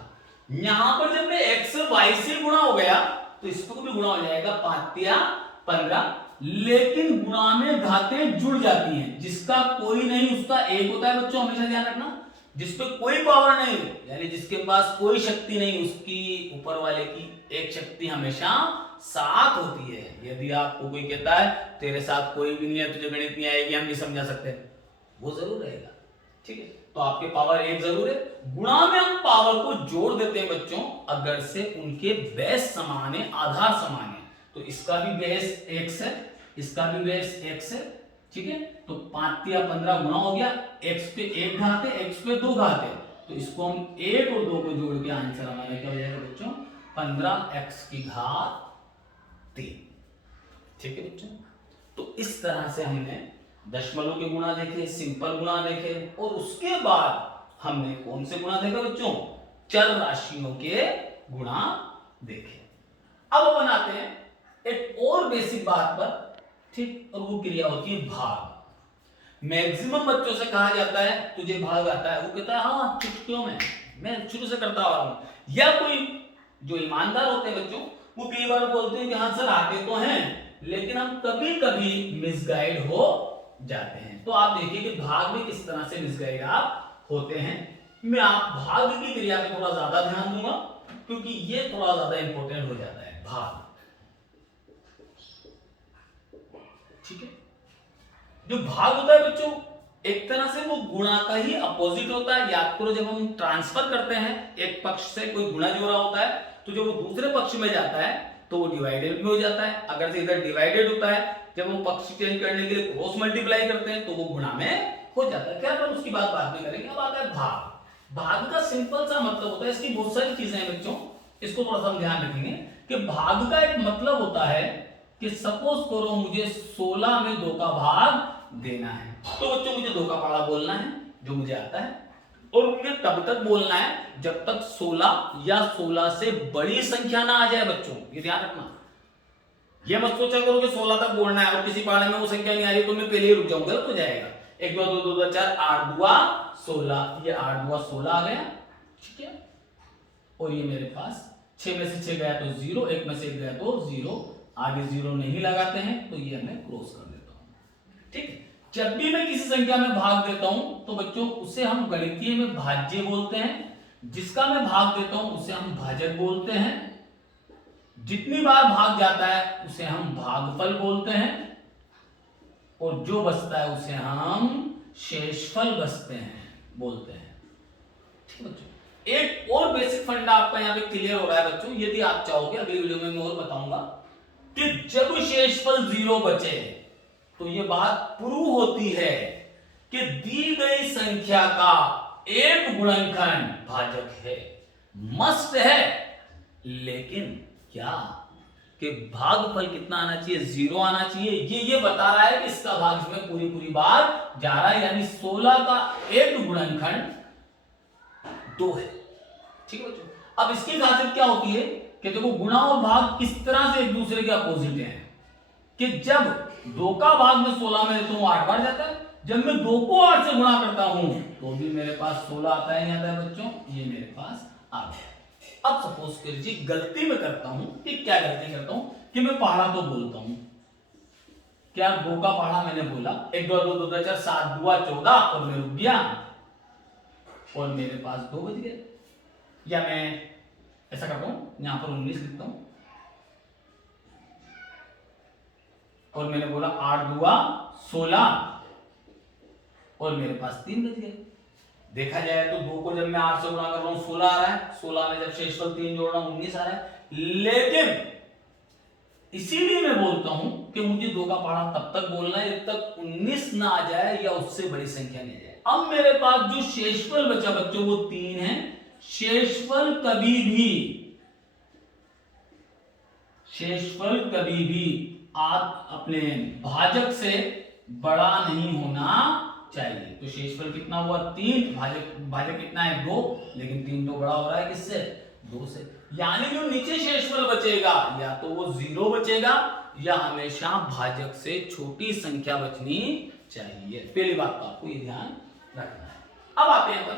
यहां पर जब मैं x y से गुणा हो गया तो इसको भी गुणा हो जाएगा 5 या 15। लेकिन गुणा में घातें जुड़ जाती हैं, जिसका कोई नहीं उसका एक होता है बच्चों, हमेशा ध्यान रखना। जिसपे कोई पावर नहीं, यानी जिसके पास कोई शक्ति नहीं, उसकी ऊपर वाले की एक शक्ति हमेशा साथ होती है। यदि आपको कोई कहता है तेरे साथ कोई भी नहीं है, तुझे गणित नहीं आएगी, हम नहीं समझा सकते, वो जरूर रहेगा। ठीक है, तो आपके पावर एक जरूर है। गुणा में हम पावर को जोड़ देते हैं बच्चों अगर से उनके बेस समान है, आधार समान है। तो इसका भी बेस x है, इसका भी बेस x है। ठीक है, तो 5 या 15 गुणा हो गया, x पे 1 घात है, x पे 2 घात है, तो इसको हम 1 और 2 को जोड़ के आंसर हमारा क्या हो जाएगा बच्चों? 15x की घात 3। ठीक है बच्चों, तो इस तरह से हमने दशमलव के गुणा देखे, सिंपल गुणा देखे, और उसके बाद हमने कौन से गुणा देखे बच्चों? चर राशियों के गुणा देखे। अब अपन आते हैं एक और बेसिक बात पर। ठीक, और वो क्रिया होती है भाग। मैक्सिमम बच्चों से कहा जाता है तुझे भाग आता है, वो कहता है हाँ चुटकियों में मैं शुरू से करता आ रहा हूं। या कोई जो ईमानदार होते हैं बच्चों, वो कई बार बोलते हैं कि हाँ सर आते तो हैं, लेकिन हम कभी कभी मिसगाइड हो जाते हैं। तो आप देखिए कि भाग में किस तरह से निष्क्रियाप होते हैं। मैं आप भाग की क्रिया पे थोड़ा ज्यादा ध्यान दूंगा क्योंकि ये थोड़ा ज्यादा इंपॉर्टेंट हो जाता है भाग। ठीक है, जो भाग होता है बच्चों एक तरह से वो गुणा का ही अपोजिट होता है। याद करो जब हम ट्रांसफर करते हैं एक पक्ष से कोई गुणा जोड़ा होता है तो जब वो दूसरे पक्ष में जाता है तो वो डिवाइडेड में हो जाता है। अगर से इधर डिवाइडेड होता है जब हम पक्ष चेंज करने के लिए क्रॉस मल्टीप्लाई करते हैं तो वो गुणा में हो जाता है। क्या अपन उसकी बात बाद में करेंगे। अब आता है भाग। भाग का सिंपल सा मतलब होता है, इसकी बहुत सारी चीजें हैं बच्चों, इसको थोड़ा सा हम ध्यान रखेंगे कि भाग का एक मतलब होता है कि सपोज करो मुझे 16 में 2 का भाग देना है तो बच्चों मुझे 2 का पहाड़ा बोलना है जो मुझे आता है और मुझे तब तक बोलना है जब तक 16 या 16 से बड़ी संख्या ना आ जाए। बच्चों ये ध्यान रखना, ये मत सोचा करो कि 16 तक बोलना है और किसी पहाड़े में वो संख्या नहीं आ रही तो मैं पहले ही रुक जाऊंगा, गलत हो जाएगा। 1 2 2 2 4 8 2 16, ये 8 2 16 आ गया। ठीक है, और ये मेरे पास 6 में से 6 गया तो 0, 1 में से 1 गया तो 0, आगे 0 नहीं लगाते हैं तो ये मैं क्रॉस कर देता हूं। ठीक है, जब भी मैं किसी संख्या में भाग देता हूं तो बच्चों उसे हम गणितीय में भाज्य बोलते हैं, जिसका मैं भाग देता हूं उसे हम भाजक बोलते हैं, जितनी बार भाग जाता है उसे हम भागफल बोलते हैं और जो बचता है उसे हम शेषफल बोलते हैं। ठीक है बच्चों, एक और बेसिक फंडा आपका यहाँ पे क्लियर हो रहा है बच्चों। यदि आप चाहोगे अगली वीडियो में मैं और बताऊंगा कि जब शेषफल 0 बचे तो ये बात प्रूव होती है कि दी गई संख्या का एक गुणनखंड भाजक है, मस्ट है। लेकिन क्या कि भागफल कितना आना चाहिए, 0 आना चाहिए। ये बता रहा है कि इसका भाग इसमें पूरी बार जा रहा है, यानी 16 का एक गुणनखंड 2 है। ठीक है बच्चों, अब इसकी खासियत क्या होती है कि देखो गुणा और भाग किस तरह से एक दूसरे के अपोजिट हैं कि जब 2 का भाग में 16 में देता हूं 8 बार जाता है, जब मैं 2 को 8 से गुणा करता हूं तो भी मेरे पास 16 आता है, नहीं आता है बच्चों, ये मेरे पास आ गया। अब सपोज कीजिए गलती में करता हूं कि क्या गलती करता हूं कि मैं पहाड़ा तो बोलता हूं, क्या 2 का पहाड़ा मैंने बोला, 1 2 2 2 4 7 2 14 और मैं रुक गया और मेरे पास 2 बच गए। या मैं ऐसा करता हूं यहां पर 19 लिखता हूं और मैंने बोला 8 2 16 और मेरे पास 3 बच गए। देखा जाए तो 2 को जब मैं 8 से गुणा कर रहा हूं 16 आ रहा है, 16 में जब शेषफल 3 जोड़ रहा हूं 19 आ रहा है। लेकिन इसीलिए मैं बोलता हूं कि मुझे 2 का पहाड़ा तब तक बोलना है जब तक 19 ना आ जाए या उससे बड़ी संख्या नहीं आ जाए। अब मेरे पास जो शेषफल बचा बच्चों वो 3 है। शेषफल कभी भी आप अपने भाजक से बड़ा नहीं होना चाहिए। तो शेषफल कितना हुआ 3, भाजक कितना है 2, लेकिन 3 तो बड़ा हो रहा है किससे, 2 से। यानी जो नीचे शेषफल बचेगा या तो वो 0 बचेगा या हमेशा भाजक से छोटी संख्या बचनी चाहिए। पहली बात तो आपको ये ध्यान रखना है। अब आते हैं अपन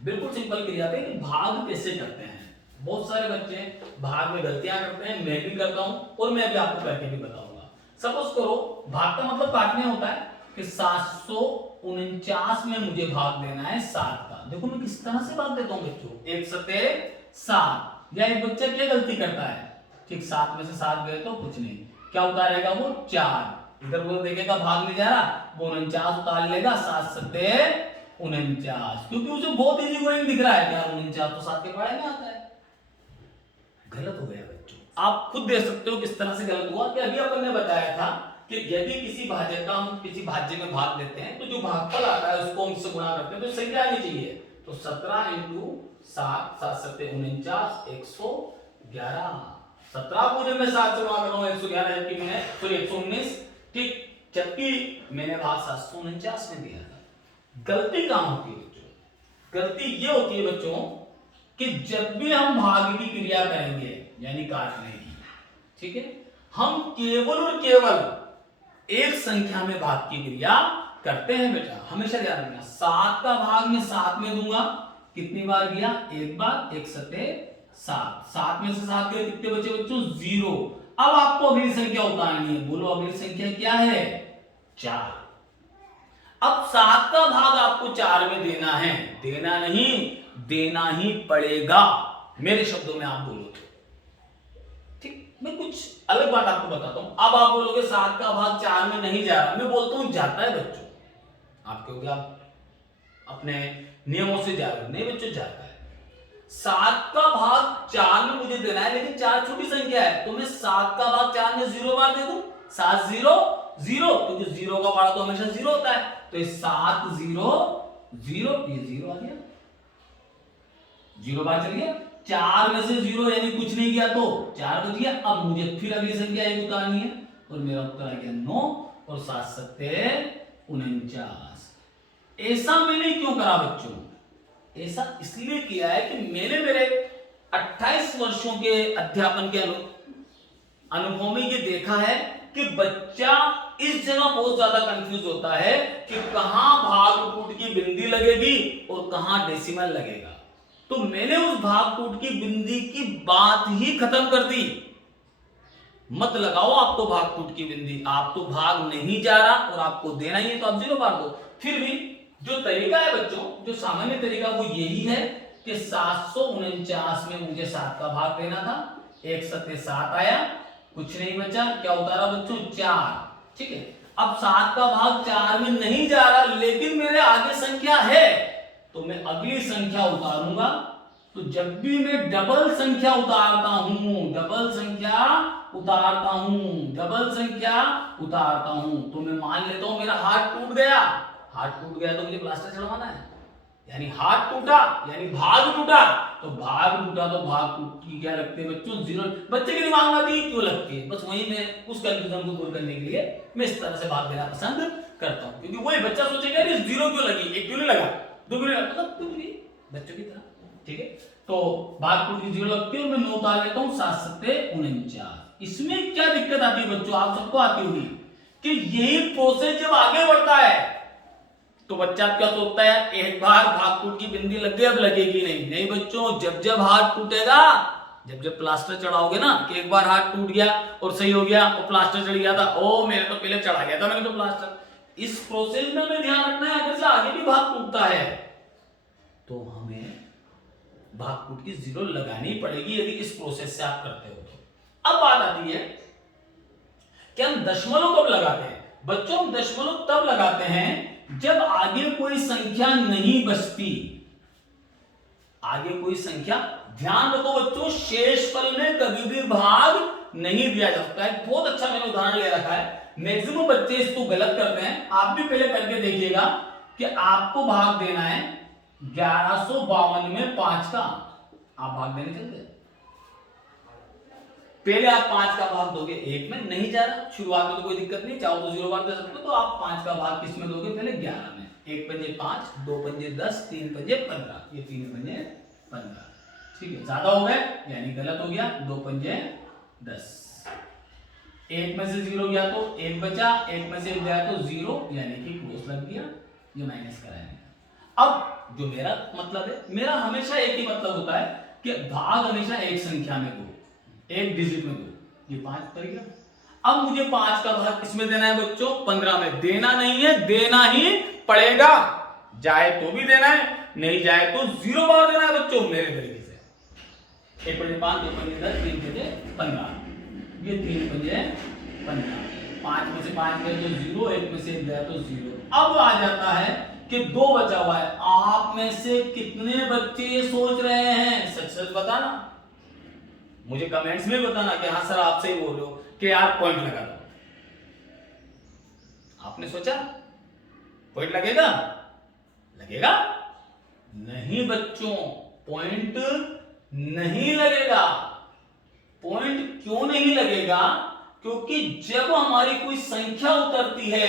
बिल्कुल सिंपल क्रिया पे कि भाग कैसे करते हैं। बहुत सारे बच्चे भाग में गलतियां करते हैं, मैं भी करता हूं और मैं भी आपको करके भी बताऊंगा। सपोज करो भाग का मतलब काटने होता है कि 749 में मुझे भाग देना है 7 का। देखो मैं किस तरह से भाग देता हूं बच्चों, 1 7 7। या एक बच्चा क्या गलती करता है, ठीक 7 में से 7 गए तो कुछ नहीं, क्या उतारेगा वो 4, इधर वो देखेगा भाग नहीं जा रहा, वो 49 उतार लेगा, 7 7 49, क्योंकि उसे बहुत इजी गोइंग दिख रहा है यार 49 तो 7 के पहाड़े में आता है। गलत हो गया बच्चों, आप खुद देख सकते हो किस तरह से गलत हुआ कि अभी अपन ने बताया था कि यदि किसी भाज्य का हम किसी भाज्य में भाग देते हैं तो जो भागफल आता है उसको हम इससे गुणा करते हैं तो संख्या आनी चाहिए। तो 17 × 7 7 7 49 111, 17 को जब मैं 7 से गुणा कर रहा हूं 111 जबकि मैंने सॉरी 119, ठीक, जबकि मैंने भाग 749 में दिया था। गलती कहां होती है बच्चों, गलती ये होती है बच्चों कि जब भी हम भाग की क्रिया करेंगे यानी काटने की, ठीक है, हम केवल और केवल एक संख्या में भाग की क्रिया करते हैं बेटा, हमेशा ध्यान रखना। 7 का भाग मैं 7 में दूंगा, कितनी बार गया, एक बार, 1 7 7, 7 में से 7 गए, कितने बचे बच्चों 0। अब आपको अगली संख्या उतारनी है, बोलो अगली संख्या क्या है, 4। अब 7 का भाग आपको 4 में देना है, देना नहीं, देना ही पड़ेगा, मेरे शब्दों में आप बोलो तो। ठीक, मैं कुछ अलग बात आपको बताता हूं। अब आप बोलोगे 7 का भाग 4 में नहीं जा रहा, मैं बोलता हूं जाता है बच्चों। आप कहोगे आप अपने नियमों से जा रहे हो, नहीं बच्चों जाता है। 7 का भाग 4 में मुझे देना है, लेकिन 4 छोटी संख्या है, तो मैं 7 का भाग 4 में 0 बार दे दूं। 7 0 0, क्योंकि 0 का बार तो हमेशा 0 होता है, तो ये 7 0 0, ये 0 आ गया, 0 बार चल गया। 4 में से 0 यानी कुछ नहीं किया तो 4 बच गया। अब मुझे फिर अगली संख्या एक उतारनी है, और मेरा उत्तर आ गया 9, और 7 सत्ते 49। ऐसा मैंने क्यों करा बच्चों? ऐसा इसलिए किया है कि मैंने मेरे 28 वर्षों के अध्यापन के अनुभव में ये देखा है कि बच्चा इस जगह बहुत ज्यादा कंफ्यूज होता है कि कहां भाग टूट की बिंदी लगेगी और कहां डेसिमल लगेगा। तो मैंने उस भाग टूट की बिंदी की बात ही खत्म कर दी। मत लगाओ आप तो भाग टूट की बिंदी, आप तो भाग नहीं जा रहा और आपको देना ही है, तो आप 0 बार दो। फिर भी जो तरीका है बच्चों, जो सामान्य तरीका वो यही है कि 749 में मुझे 7 का भाग देना था, 1 सत्ते 7 आया, कुछ नहीं बचा, क्या उतारा बच्चों? 4। ठीक है, अब 7 का भाग 4 में नहीं जा रहा, लेकिन मेरे आगे संख्या है, तो मैं अगली संख्या उतारूंगा। तो जब भी मैं डबल संख्या उतारता हूं, डबल संख्या उतारता हूं, डबल संख्या उतारता हूं, तो मैं मान लेता हूं मेरा हाथ टूट गया। हाथ टूट गया तो मुझे प्लास्टर चढ़वाना है, यानी हाथ टूटा यानी भाग टूटा, तो भाग टूटा तो भाग टूट की क्या लगती है बच्चों? 0। बच्चे के दिमाग में आती क्यों लगती है? बस वही मैं उस कंफ्यूजन को दूर करने के लिए मैं इस तरह से भाग देना पसंद करता हूं, क्योंकि वही बच्चा सोचेगा यार 0 क्यों लगी, 1 क्यों नहीं लगा, 2 क्यों नहीं लगा, मतलब टूट गई बच्चों की तरह। ठीक है, तो भाग टूट की 0 लगती है, मैं 9 उतार लेता हूं, 7 सत्ते 49। इसमें क्या दिक्कत आती है बच्चों? आप सबको आती होगी कि यही प्रोसेस जब आगे बढ़ता है तो बच्चा क्या सोचता है, एक बार भाग टूट की बिंदी लग गई अब लगेगी नहीं। नहीं बच्चों, जब जब हाथ टूटेगा, जब जब प्लास्टर चढ़ाओगे ना, कि एक बार हाथ टूट गया और सही हो गया और प्लास्टर चढ़ गया था, ओ मेरे तो पहले चढ़ा गया था मैंने तो प्लास्टर, इस प्रोसेस में हमें ध्यान रखना है अगर से आगे भी भाग टूटता है तो हमें भाग टूट की 0 लगानी पड़ेगी, यदि इस प्रोसेस से आप करते हो तो। अब बात आती है कि हम दशमलव कब लगाते हैं? बच्चों, हम दशमलव तब लगाते हैं जब आगे कोई संख्या नहीं बचती। आगे कोई संख्या, ध्यान रखो बच्चों, शेषफल में कभी भी भाग नहीं दिया जा सकता है। बहुत अच्छा मैंने उदाहरण ले रखा है, मैक्सिमम बच्चे इसको गलत करते हैं, आप भी पहले करके देखिएगा कि आपको भाग देना है 1152 में 5 का, आप भाग देने चलते हैं, पहले आप 5 का भाग दोगे, 1 में नहीं जा रहा, शुरुआत में तो कोई दिक्कत नहीं, चाहो तो 0 बार दे सकते हो, तो आप 5 का भाग किस में दोगे? पहले 11 में। 1 पंजे 5, 2 पंजे 10, 3 पंजे 15, ये 3 पंजे 15। ठीक है, ज्यादा हो गए यानी गलत हो गया, 2 पंजे 10, 1 में से 0 गया तो 1 बचा, 1 में से 1 गया तो 0, यानी कि क्रॉस लग गया, ये माइनस कराएंगे। अब जो मेरा मतलब है, मेरा हमेशा एक ही मतलब होता है कि भाग हमेशा एक संख्या में दो, एक डिजिट में दो, ये 5 कर गया। अब मुझे 5 का भाग किसमें देना है बच्चों? 15 में। देना नहीं है, देना ही पड़ेगा, जाए तो भी देना है, नहीं जाए तो 0 बार देना है बच्चों, मेरे तरीके से। 1 पंजे 5, 2 पंजे 10, 3 पंजे 15, ये 3 पंजे 15, 5 में से 5 गए तो 0, 1 में से 1 गया तो 0। अब आ जाता है कि 2 बचा हुआ है। आप में से कितने बच्चे ये सोच रहे हैं? सच सच बताना, मुझे कमेंट्स में बताना कि हाँ सर आप सही बोल रहे हो कि यार पॉइंट लगा दो। आपने सोचा पॉइंट लगेगा? लगेगा नहीं बच्चों, पॉइंट नहीं लगेगा। पॉइंट क्यों नहीं लगेगा? क्योंकि जब हमारी कोई संख्या उतरती है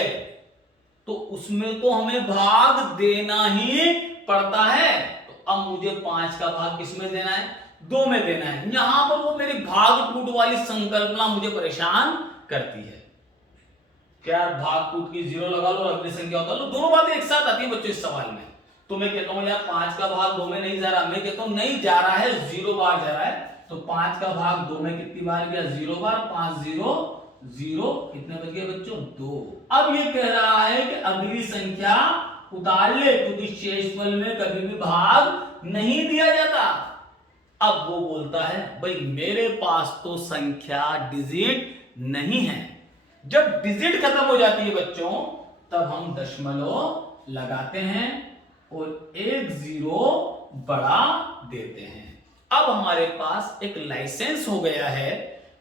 तो उसमें तो हमें भाग देना ही पड़ता है। तो अब मुझे 5 का भाग किसमें देना है? 2 में देना है। यहां पर वो मेरी भाग टूट वाली संकल्पना मुझे परेशान करती है। क्या भाग टूट की 0 लगा लो और अगली संख्या उतार लो, दोनों बातें एक साथ आती है बच्चों इस सवाल में। तो मैं कहता हूं यार 5 का भाग 2 में नहीं जा रहा, मैं कहता हूं नहीं जा रहा है, 0 बार जा रहा है। तो 5 का भाग 2 में कितनी बार गया? 0 बार। 5 0 0, कितने बच गए बच्चों 2। अब ये कह रहा है कि अगली संख्या उतार ले, क्योंकि शेषफल में कभी भी भाग नहीं दिया जाता। अब वो बोलता है भाई मेरे पास तो संख्या डिजिट नहीं है। जब डिजिट खत्म हो जाती है बच्चों तब हम दशमलव लगाते हैं और एक 0 बढ़ा देते हैं। अब हमारे पास एक लाइसेंस हो गया है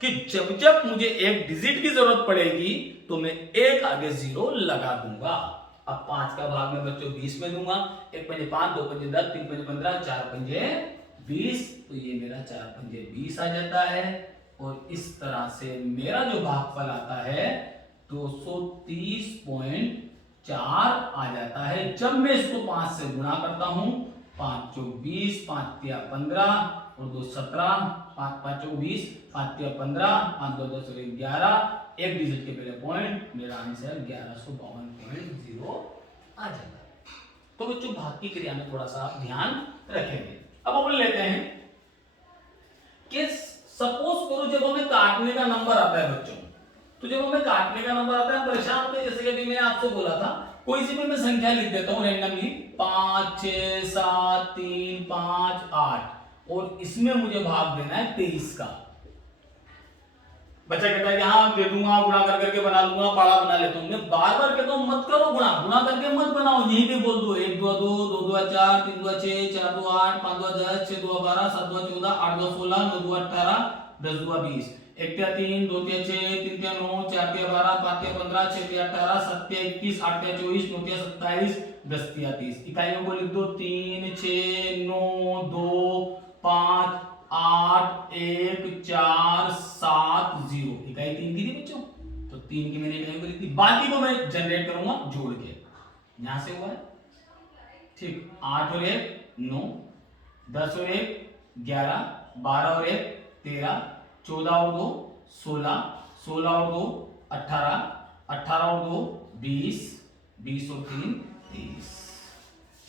कि जब जब मुझे एक डिजिट की जरूरत पड़ेगी तो मैं एक आगे 0 लगा दूंगा। अब 5 का भाग में बच्चों 20 में दूंगा। 1 पंजे 5, 2 पंजे 10, 3 पंजे 15, 4 पंजे 20, तो ये मेरा 4 पंजे 20 आ जाता है। और इस तरह से मेरा जो भागफल आता है 230.4 आ जाता है जब मैं इसको 5 से गुणा करता हूं। 5 चौक 20, 5 तिया 15 और 2 17, 5 चौक 20, 5 तिया 15, 5 2 10 और 11, एक डिजिट के पहले पॉइंट, मेरा आंसर 1152.0 आ जाता है। तो बच्चों भाग की क्रिया में थोड़ा सा आप ध्यान रखेंगे। अब अपन लेते हैं कि सपोज करो जब हमें काटने का नंबर आता है बच्चों, तो जब हमें काटने का नंबर आता है परेशान होते हैं। जैसे कि अभी मैंने आपसे बोला था कोई सी भी मैं संख्या लिख देता हूं रैंडमली 5 6 7 3 5 8 और इसमें मुझे भाग देना है 23 का। बच्चा कहता है कि हाँ दे दूंगा, गुणा कर करके बना लूंगा, पाड़ा बना लेता हूं। मैं बार बार कहता हूं मत करो गुणा, गुणा करके मत बनाओ, यहीं पे बोल दो 1 2 2 2 2 4 3 2 6 4 2 8 5 2 10 6 2 12 7 2 14 8 2 16 9 2 18 10 2 20 1 3 2 6 3 9 4 12 5 15 6 18 7 21 8 24 9 27 10 30। इकाइयों को लिख दो 3 6 9 2 5 8 1 4 7 0। इकाई 3 की थी बच्चों, तो 3 की मैंने इकाई को लिख दी। बाकी को मैं जनरेट करूंगा जोड़ के। यहां से हुआ है ठीक। 8 और 1 9, 10 और 1 11, 12 और 1 13, 14 और 2 16, 16 और 2 18, 18 और 2 20, 20 और 3 23।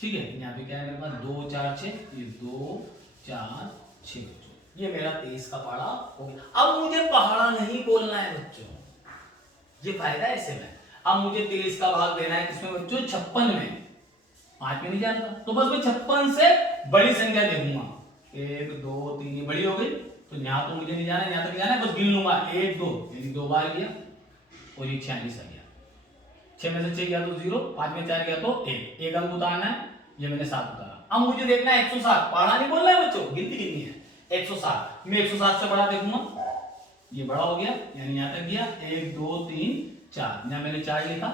ठीक है, यहाँ पे क्या है मेरे पास 2 4 6, ये 2 4 6 बच्चों, ये मेरा 23 का पहाड़ा हो गया। अब मुझे पहाड़ा नहीं बोलना है बच्चों, ये फायदा है इससे में। अब मुझे 23 का भाग देना है किसमें बच्चों 56 में। 5 में नहीं जानता तो बस मैं 56 से बड़ी संख्या देखूंगा 1 2 3, ये बड़ी हो गई तो यहाँ तो मुझे नहीं जाना, यहाँ तक जाना है, बस गिन लूंगा 1 2 यानी 2 बार गया और ये 46 आ गया। 6 में से 6 गया तो 0, 5 में 4 गया तो 1, एक अंक उतारना है, ये मैंने 7 उतारा। अब मुझे देखना है 107, पढ़ा नहीं बोलना है बच्चों, गिनती कितनी है 107। मैं 107 से बड़ा देखूंगा, ये बड़ा हो गया यानी यहाँ तक गया 1 2 3 4, यहाँ मैंने 4 लिखा,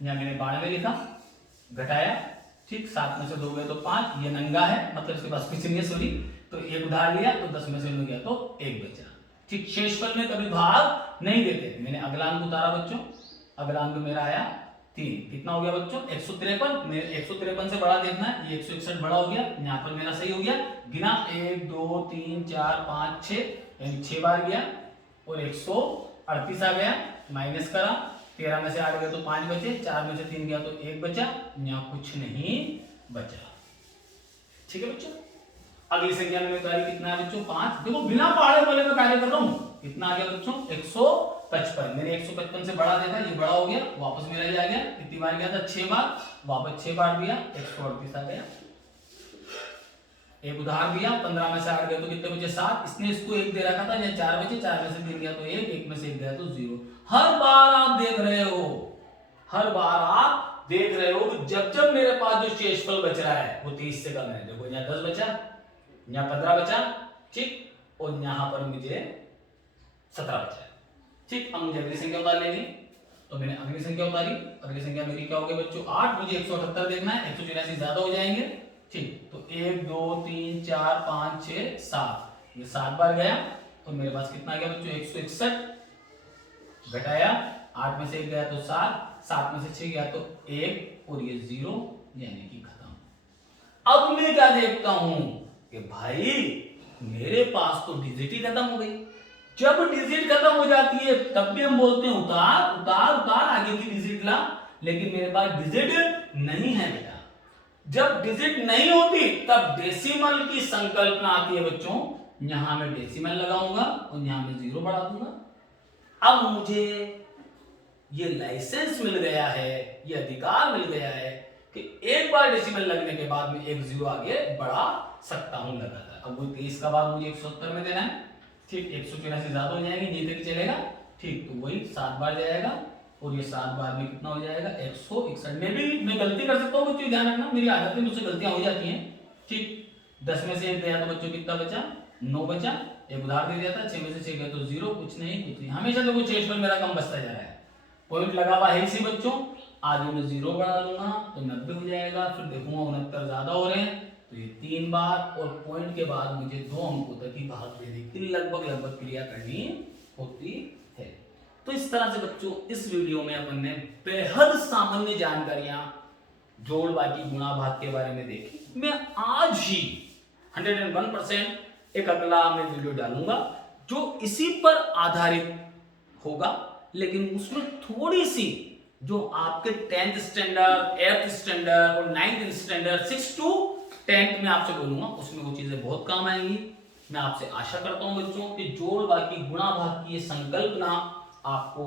यहाँ मैंने 92 लिखा, घटाया ठीक, 7 में से 2 गए तो 5, ये नंगा है मतलब इसके पास कुछ नहीं है सॉरी, तो एक उधार लिया तो 10 में से 9 गया तो 1 बचा ठीक। शेषफल में कभी भाग नहीं देते। मैंने अगला अंक उतारा बच्चों, अगला अंक मेरा आया 3, कितना हो गया बच्चों 153। मेरे 153 से बड़ा देखना है, ये 161 बड़ा हो गया, यहाँ पर मेरा सही हो गया, गिना 1 2 3 4 5 6 यानी 6 बार गया और 138 आ गया, माइनस करा, 13 में से 8 गए तो 5 बचे, 4 में से 3 गया तो 1 बचा, यहाँ कुछ नहीं बचा। ठीक है बच्चों, अगली संख्या में उतारी कितना है बच्चों 5। देखो बिना पहाड़े वाले में कार्य कर रहा हूं, कितना आ गया बच्चों 155। मैंने 155 से बड़ा देखा, ये बड़ा हो गया, वापस मेरा ये आ गया, कितनी बार गया था 6 बार, वापस 6 बार दिया 138 आ गया। एक उधार दिया 15 में से 8 गए तो कितने बचे 7, इसने इसको 1 दे रखा था, या 4 बचे, 4 में से 3 गया तो 1, 1 में से 1 गया तो 0। हर बार आप देख रहे हो, हर बार आप देख रहे हो जब जब मेरे पास जो शेषफल बच रहा है वो 30 से कम है। देखो यहाँ 10 बचा, यहाँ 15 बचा ठीक, और यहाँ पर मुझे 17 बचा ठीक। अब मुझे अगली संख्या उतार लेनी, तो मैंने अगली संख्या उतारी, अगली संख्या मेरी क्या हो गई बच्चों 8, मुझे 178 देखना है, 184 ज्यादा हो जाएंगे ठीक। तो 1 2 3 4 5 6 7, ये 7 बार गया तो मेरे पास कितना आ गया बच्चों 161, घटाया 8 में से 1 गया तो 7, 7 में से 6 गया तो 1 और ये 0 यानी कि खत्म। अब मैं क्या देखता हूं कि भाई मेरे पास तो डिजिट ही खत्म हो गई। जब डिजिट खत्म हो जाती है तब भी हम बोलते हैं उतार उतार उतार आगे की डिजिट ला, लेकिन मेरे पास डिजिट नहीं है बेटा। जब डिजिट नहीं होती तब डेसिमल की संकल्पना आती है बच्चों, यहां मैं डेसिमल लगाऊंगा और यहां मैं 0 बढ़ा दूंगा। अब मुझे ये लाइसेंस मिल गया है, ये अधिकार मिल गया है कि एक बार डेसिमल लगने के बाद में एक जीरो आगे बढ़ा सकता हूं लगातार। अब वो 23 का बाद मुझे 170 में देना है, ठीक, 184 ज्यादा हो जाएगी, ये तक चलेगा, ठीक, तो वही 7 बार जाएगा और ये 7 बार में कितना हो जाएगा 161 में भी मैं गलती कर सकता हूँ बच्चों, ध्यान रखना मेरी आदत में मुझसे गलतियां हो जाती हैं, ठीक, 10 में से 1 गया तो बच्चों कितना बचा 9 बचा, एक उधार दे दिया था, 6 में से 6 गया तो 0, कुछ नहीं, हमेशा देखो 6 पर मेरा कम बचता जा रहा है, पॉइंट लगा हुआ है इसी बच्चों, आगे में 0 बढ़ा दूंगा तो 90 हो जाएगा, फिर देखूंगा 69 ज्यादा हो रहे हैं तो ये 3 बार और पॉइंट के बाद मुझे 2 अंकों तक ही भाग देने की लगभग क्रिया करनी होती है। तो इस तरह से बच्चों इस वीडियो में अपन ने बेहद सामान्य जानकारियां जोड़ बाकी गुणा भाग के बारे में देखी। मैं आज ही 101% एक अगला मैं वीडियो डालूंगा जो इसी पर आधारित होगा, लेकिन उसमें थोड़ी सी जो आपके 10th स्टैंडर्ड 8th स्टैंडर्ड और 9th स्टैंडर्ड 6 to 10th में आपसे बोलूंगा, उसमें वो चीजें बहुत काम आएंगी। मैं आपसे आशा करता हूं बच्चों कि जोड़ बाकी गुणा भाग की ये संकल्पना आपको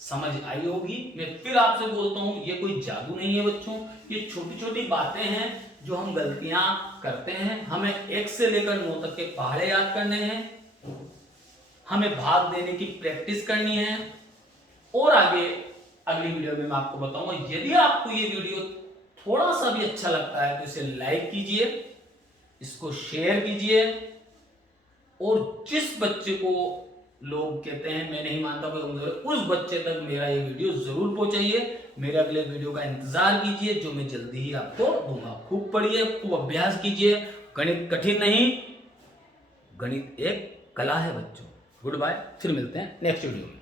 समझ आई होगी। मैं फिर आपसे बोलता हूं ये कोई जादू नहीं है बच्चों, ये छोटी छोटी बातें हैं जो हम गलतियां करते हैं। हमें 1 से लेकर 9 तक के पहाड़े याद करने हैं, हमें भाग देने की प्रैक्टिस करनी है, और आगे अगली वीडियो में मैं आपको बताऊंगा। यदि आपको ये वीडियो थोड़ा सा भी अच्छा लगता है तो इसे लाइक कीजिए, इसको शेयर कीजिए, और जिस बच्चे को लोग कहते हैं मैं नहीं मानता कोई कमजोर, उस बच्चे तक मेरा ये वीडियो जरूर पहुंचाइए। मेरे अगले वीडियो का इंतजार कीजिए जो मैं जल्दी ही आपको दूंगा। खूब पढ़िए, खूब अभ्यास कीजिए, गणित कठिन नहीं, गणित एक कला है बच्चों। गुड बाय, फिर मिलते हैं नेक्स्ट वीडियो में।